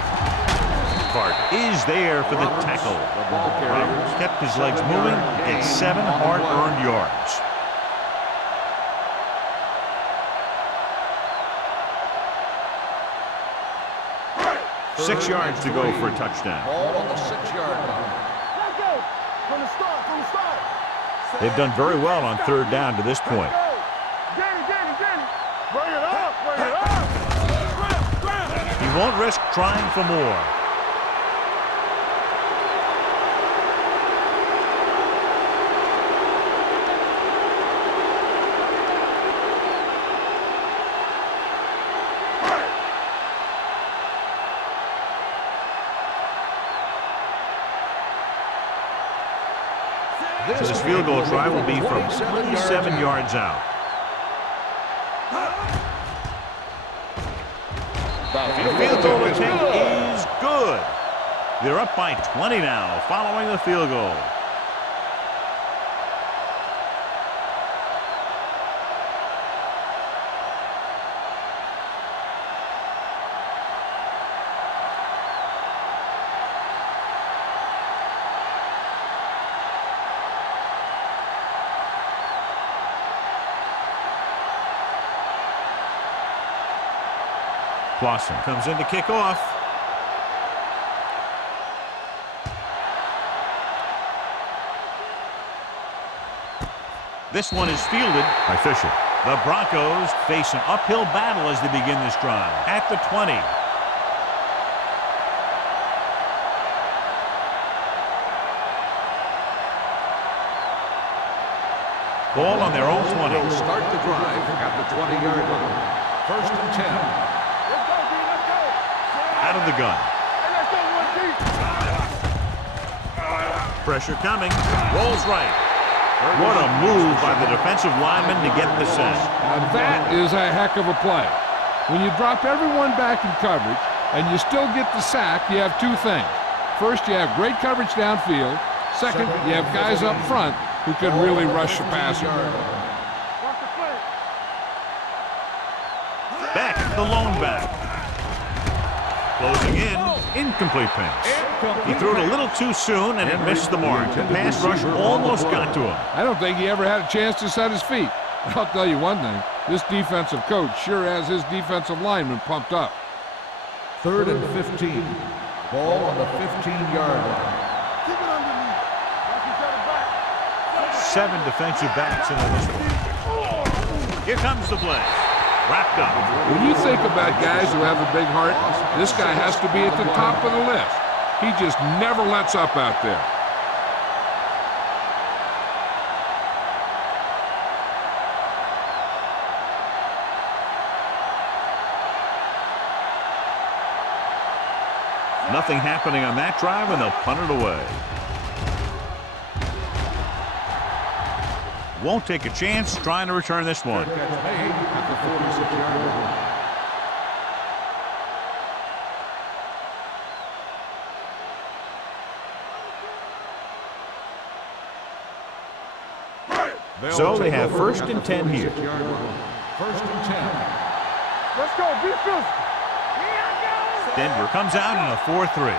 Carter is there for the tackle. Roberts kept his legs moving. Gets 7 hard-earned yards. Six yards to go for a touchdown. Ball on the 6-yard line. Let's go. From the start. They've done very well on third down to this point. Get it. Bring it up. He won't risk trying for more. So this field goal try will be from 27 yards out. The field goal attempt is good. They're up by 20 now following the field goal. Clausen comes in to kick off. This one is fielded by Fisher. The Broncos face an uphill battle as they begin this drive at the 20. Ball on their own 20. They'll start the drive at the 20-yard line. 1st and 10. Out of the gun. Pressure coming. Rolls right. What a move by the defensive lineman to get the sack. Now that is a heck of a play. When you drop everyone back in coverage and you still get the sack, you have two things. First, you have great coverage downfield. Second, you have guys up front who can really rush the passer. Beck, the lone back. Closing in, incomplete pass. He threw it a little too soon and it missed the mark. The pass rush almost got to him. I don't think he ever had a chance to set his feet. I'll tell you one thing, this defensive coach sure has his defensive lineman pumped up. 3rd and 15. Ball on the 15-yard line. 7 defensive backs in this one. Here comes the blitz. Wrapped up. When you think about guys who have a big heart, this guy has to be at the top of the list. He just never lets up out there. Nothing happening on that drive, and they'll punt it away. Won't take a chance trying to return this one. Catch made at the 46-yard line. So they have 1st and 10 here. 1st and 10. Let's go, be physical. Denver comes out in a 4-3.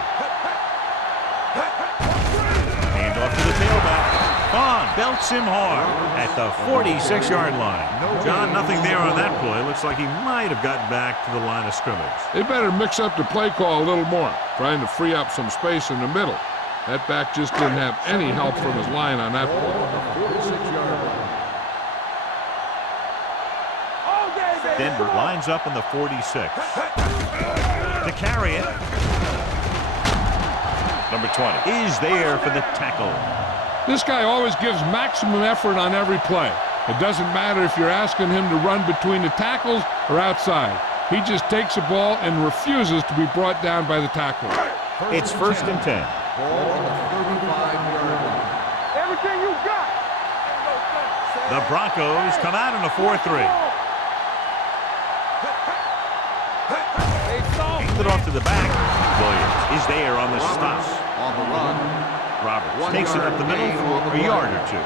Hand off to the tailback. Vaughn belts him hard at the 46-yard line. John, nothing there on that play. Looks like he might have gotten back to the line of scrimmage. They better mix up the play call a little more, trying to free up some space in the middle. That back just didn't have any help from his line on that play. 46-yard line. Denver lines up in the 46. To carry it. Number 20 is there for the tackle. This guy always gives maximum effort on every play. It doesn't matter if you're asking him to run between the tackles or outside. He just takes the ball and refuses to be brought down by the tackler. It's 1st and 10. Ball on the 35-yard line. Everything you got. The Broncos come out in a 4-3. Hand it off to the back. Williams is there on the stop. On the run. Roberts takes it up the middle for a yard or two.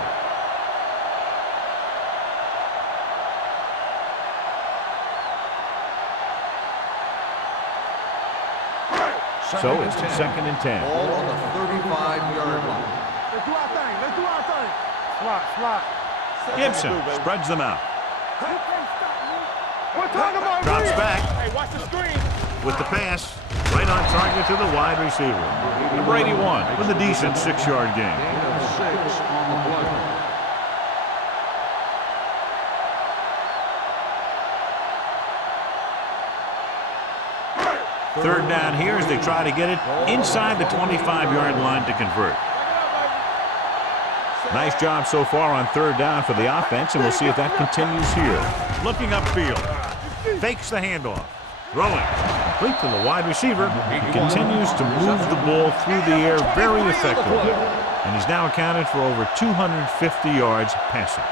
So it's 2nd and 10. Ball on the 35-yard line. Let's do our thing. Let's do our thing. Slot. Gibson spreads them out. We're talking about Drops read. back Hey, watch the screen. with the pass. Right on target to the wide receiver. Number 81 with a decent 6-yard gain. Gain of 6 on the play. Third down here as they try to get it inside the 25-yard line to convert. Nice job so far on 3rd down for the offense, and we'll see if that continues here. Looking upfield. Fakes the handoff. Throwing. Complete to the wide receiver. He continues to move the ball through the air very effectively. And he's now accounted for over 250 yards passing.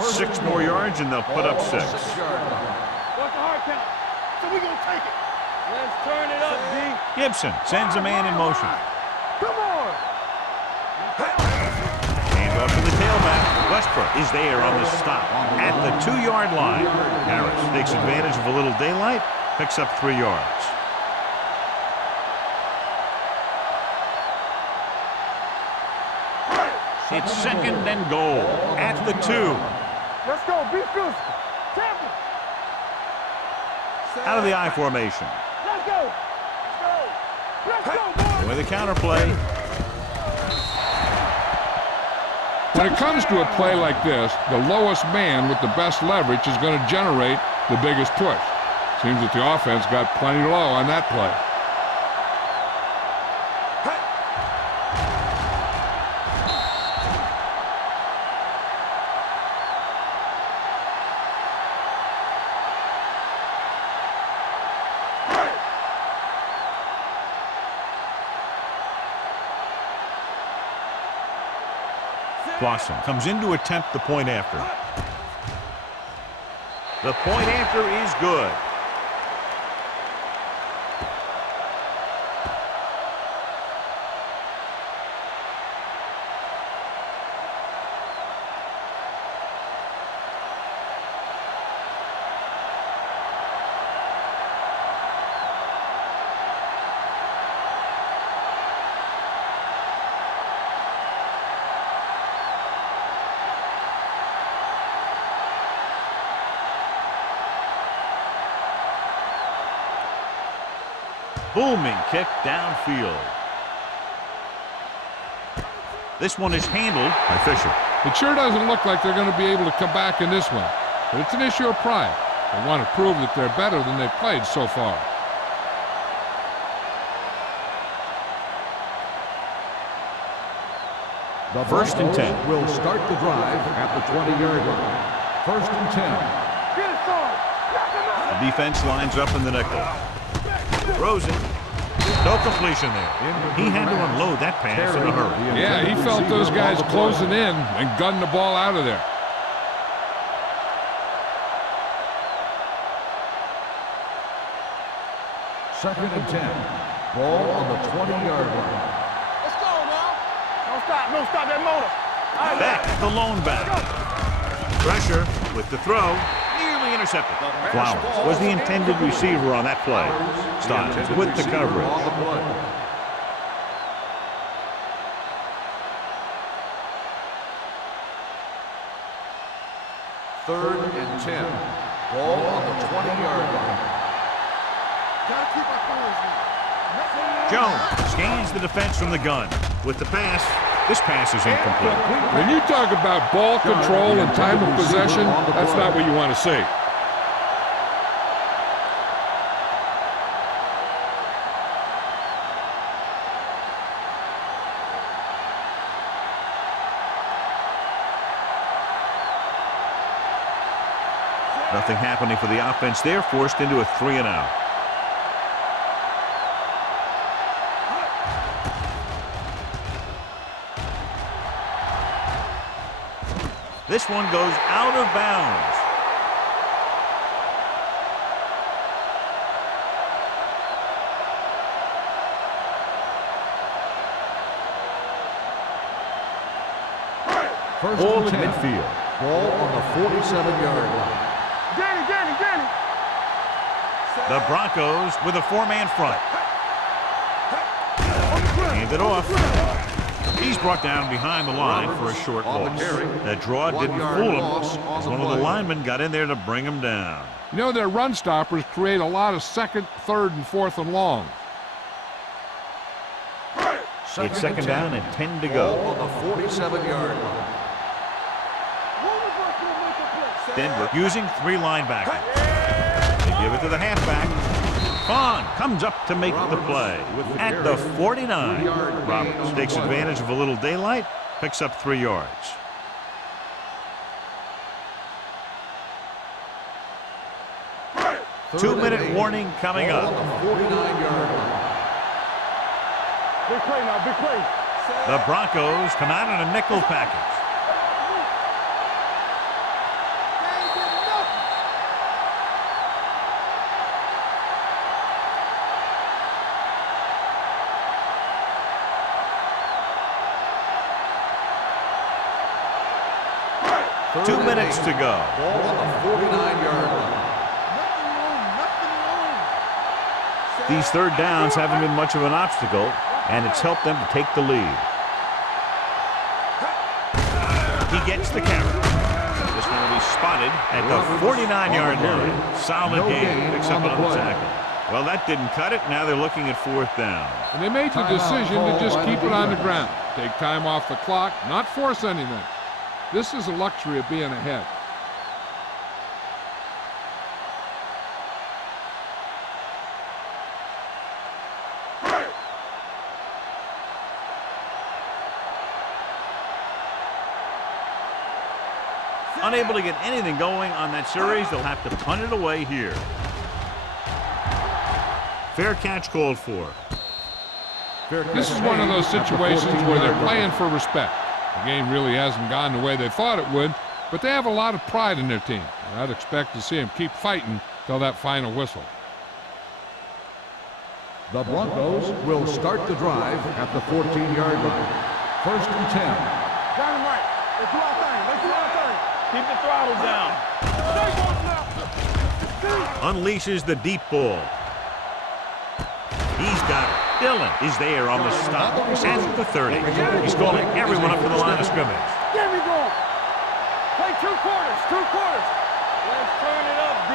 6 more yards and they'll put up 6. What's the hard count? So we gonna take it. Let's turn it up, D. Gibson sends a man in motion. Come on. Hand off to the tailback. Westbrook is there on the stop at the 2-yard line. Harris takes advantage of a little daylight, picks up 3 yards. It's 2nd and goal at the 2. Let's go. Be physical. Champion. Out of the I formation. Let's go. Let's go, boys. With a counterplay. When it comes to a play like this, the lowest man with the best leverage is going to generate the biggest push. Seems that the offense got plenty low on that play. Clausen comes in to attempt the point after. The point after is good. Booming kick downfield. This one is handled by Fisher. It sure doesn't look like they're going to be able to come back in this one, but it's an issue of pride. They want to prove that they're better than they've played so far. The 1st and 10. will start the drive at the 20-yard line. 1st and 10. Get it, son. Knock him out. The defense lines up in the nickel. Throws it. No completion there. He had to unload that pass in a hurry. Yeah, he felt those guys closing in and gunned the ball out of there. Second and 10. Ball on the 20-yard line. Let's go now. Don't stop that motor. All right, Back, the lone back. Pressure with the throw. Nearly intercepted. Flowers was the intended receiver on that play. Stiles with the coverage. On the play. Third and 10. Ball on the 20-yard line. gotta keep our phones now. Jones scans the defense from the gun. With the pass, this pass is incomplete. When you talk about ball control and time of possession, that's not what you want to see. Nothing happening for the offense there, forced into a 3-and-out. This one goes out of bounds. First Ball and at 10. midfield. Ball on the 47-yard line. Danny. The Broncos with a 4-man front. Hand it off. He's brought down behind the line for a short loss. That draw didn't fool him, as one of the linemen got in there to bring him down. You know, their run stoppers create a lot of second, third, and fourth and long. It's second down and 10 to Ball go. on the 47-yard line. Denver using 3 linebackers. They give it to the halfback. Fawn comes up to make the play at the 49. Roberts takes advantage of a little daylight, picks up 3 yards. Third 2-minute and 8. warning coming Ball up. on the 49-yard line. Big play now, big play. The Broncos come out in a nickel package. Third 2 and minutes 8. to go. Ball on the 49-yard line. These third downs haven't been much of an obstacle, and it's helped them to take the lead. He gets the carry. This one will be spotted at the 49-yard line. Solid gain. Picks up another tackle. Well, that didn't cut it. Now they're looking at 4th down. And they made the decision to just keep it on the ground. Take time off the clock, not force anything. This is a luxury of being ahead. Unable to get anything going on that series, they'll have to punt it away here. Fair catch called for. This is one of those situations where they're playing for respect. The game really hasn't gone the way they thought it would, but they have a lot of pride in their team. And I'd expect to see them keep fighting till that final whistle. The Broncos will start the drive at the 14-yard line. 1st and 10. Dynamite. Let's do our thing. Let's do our thing. Keep the throttle down. Unleashes the deep ball. He's got it. Dillon is there on the stop at the 30. He's calling everyone up to the line of scrimmage. There we go. Play 2 quarters. 2 quarters. Let's turn it up, D.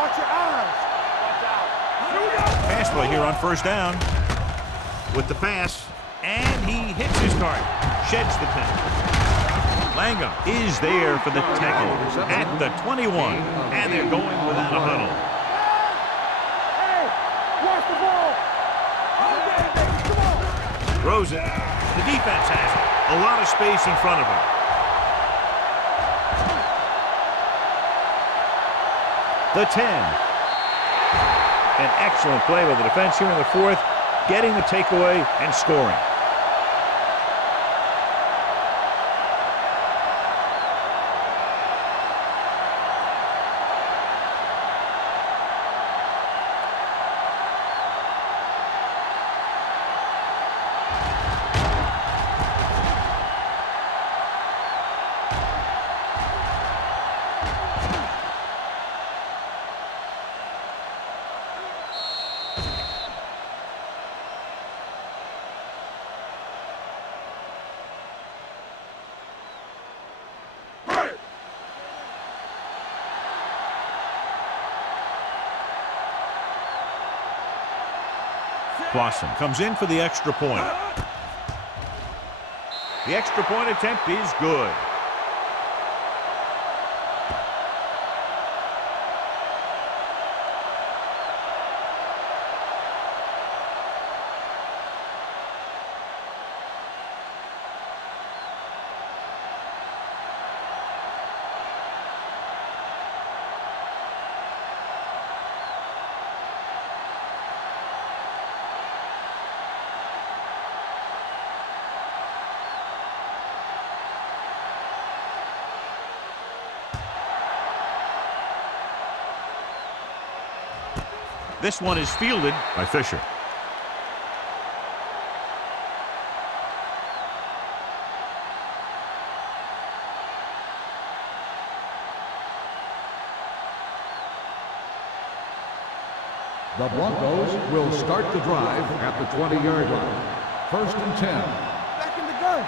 Watch your eyes. Watch out. Here we go. Pass play here on 1st down. With the pass, and he hits his target. Sheds the 10. Langham is there for the tackle at the 21, and they're going without a huddle. Hey, watch the ball. Come on. Throws it. The defense has it. A lot of space in front of him. The 10. An excellent play by the defense here in the 4th, getting the takeaway and scoring. Blossom comes in for the extra point. The extra point attempt is good. This one is fielded by Fisher. The Broncos will start the drive at the 20-yard line. 1st and 10. Back in the gun.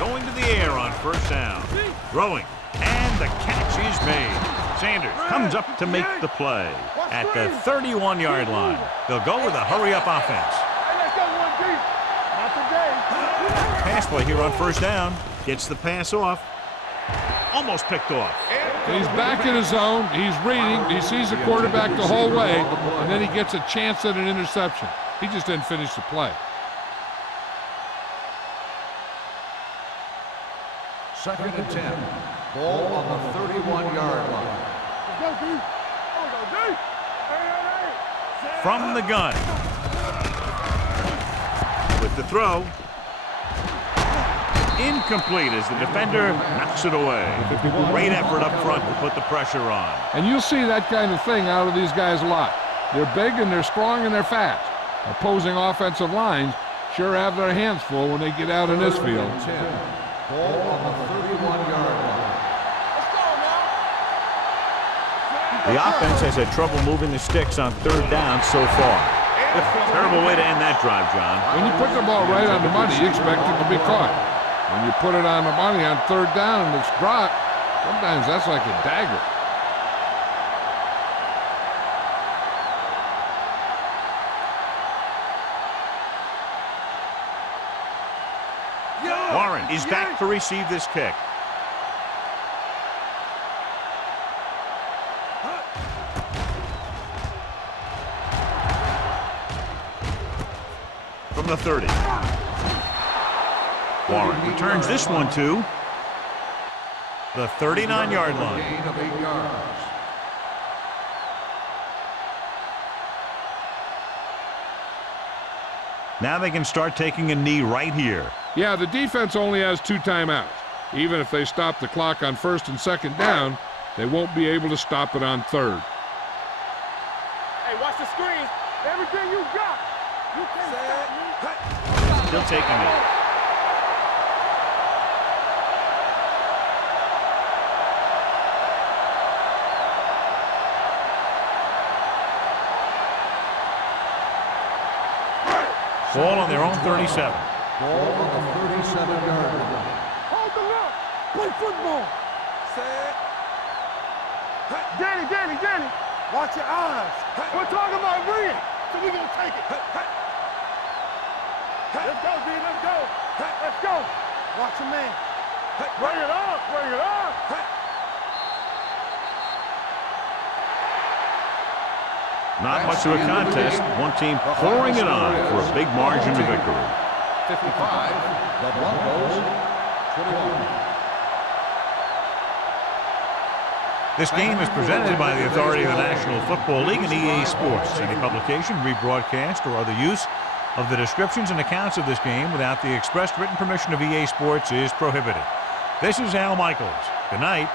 Going to the air on 1st down. Throwing. And the catch is made. Sanders comes up to make the play at the 31-yard line. They'll go with a hurry-up offense. Pass play here on 1st down. Gets the pass off. Almost picked off. He's back in his zone. He's reading. He sees the quarterback the whole way, and then he gets a chance at an interception. He just didn't finish the play. 2nd and 10. Ball on the 31-yard line. Let's go, D. From the gun. With the throw. Incomplete as the defender knocks it away. Great effort up front to put the pressure on. And you'll see that kind of thing out of these guys a lot. They're big and they're strong and they're fast. Opposing offensive lines sure have their hands full when they get out in this field. 10. Ball on the 31-yard line. The offense has had trouble moving the sticks on third down so far. Terrible way to end that drive, John. When you put the ball right on the money, you expect it to be caught. When you put it on the money on third down and it's dropped, sometimes that's like a dagger. Warren is back to receive this kick. From the 30. Warren returns this one to the 39-yard line. Gain of 8 yards. Now they can start taking a knee right here. Yeah, the defense only has 2 timeouts. Even if they stop the clock on first and second down, they won't be able to stop it on third. Hey, watch the screen. Everything you got. You can't stop me. He'll take a knee. Ball on their own 37. Ball on the 37-yard line. Hold the look. Play football. Danny. Watch your eyes. We're talking about bring it. So we're going to take it. Let's go, D. Let's go. Let's go. Watch your man. Bring it up. Not much of a contest. One team pouring it on for a big margin of victory. 55. The Broncos. 21. This game is presented by the authority of the National Football League and EA Sports. Any publication, rebroadcast, or other use of the descriptions and accounts of this game without the expressed written permission of EA Sports is prohibited. This is Al Michaels. Good night.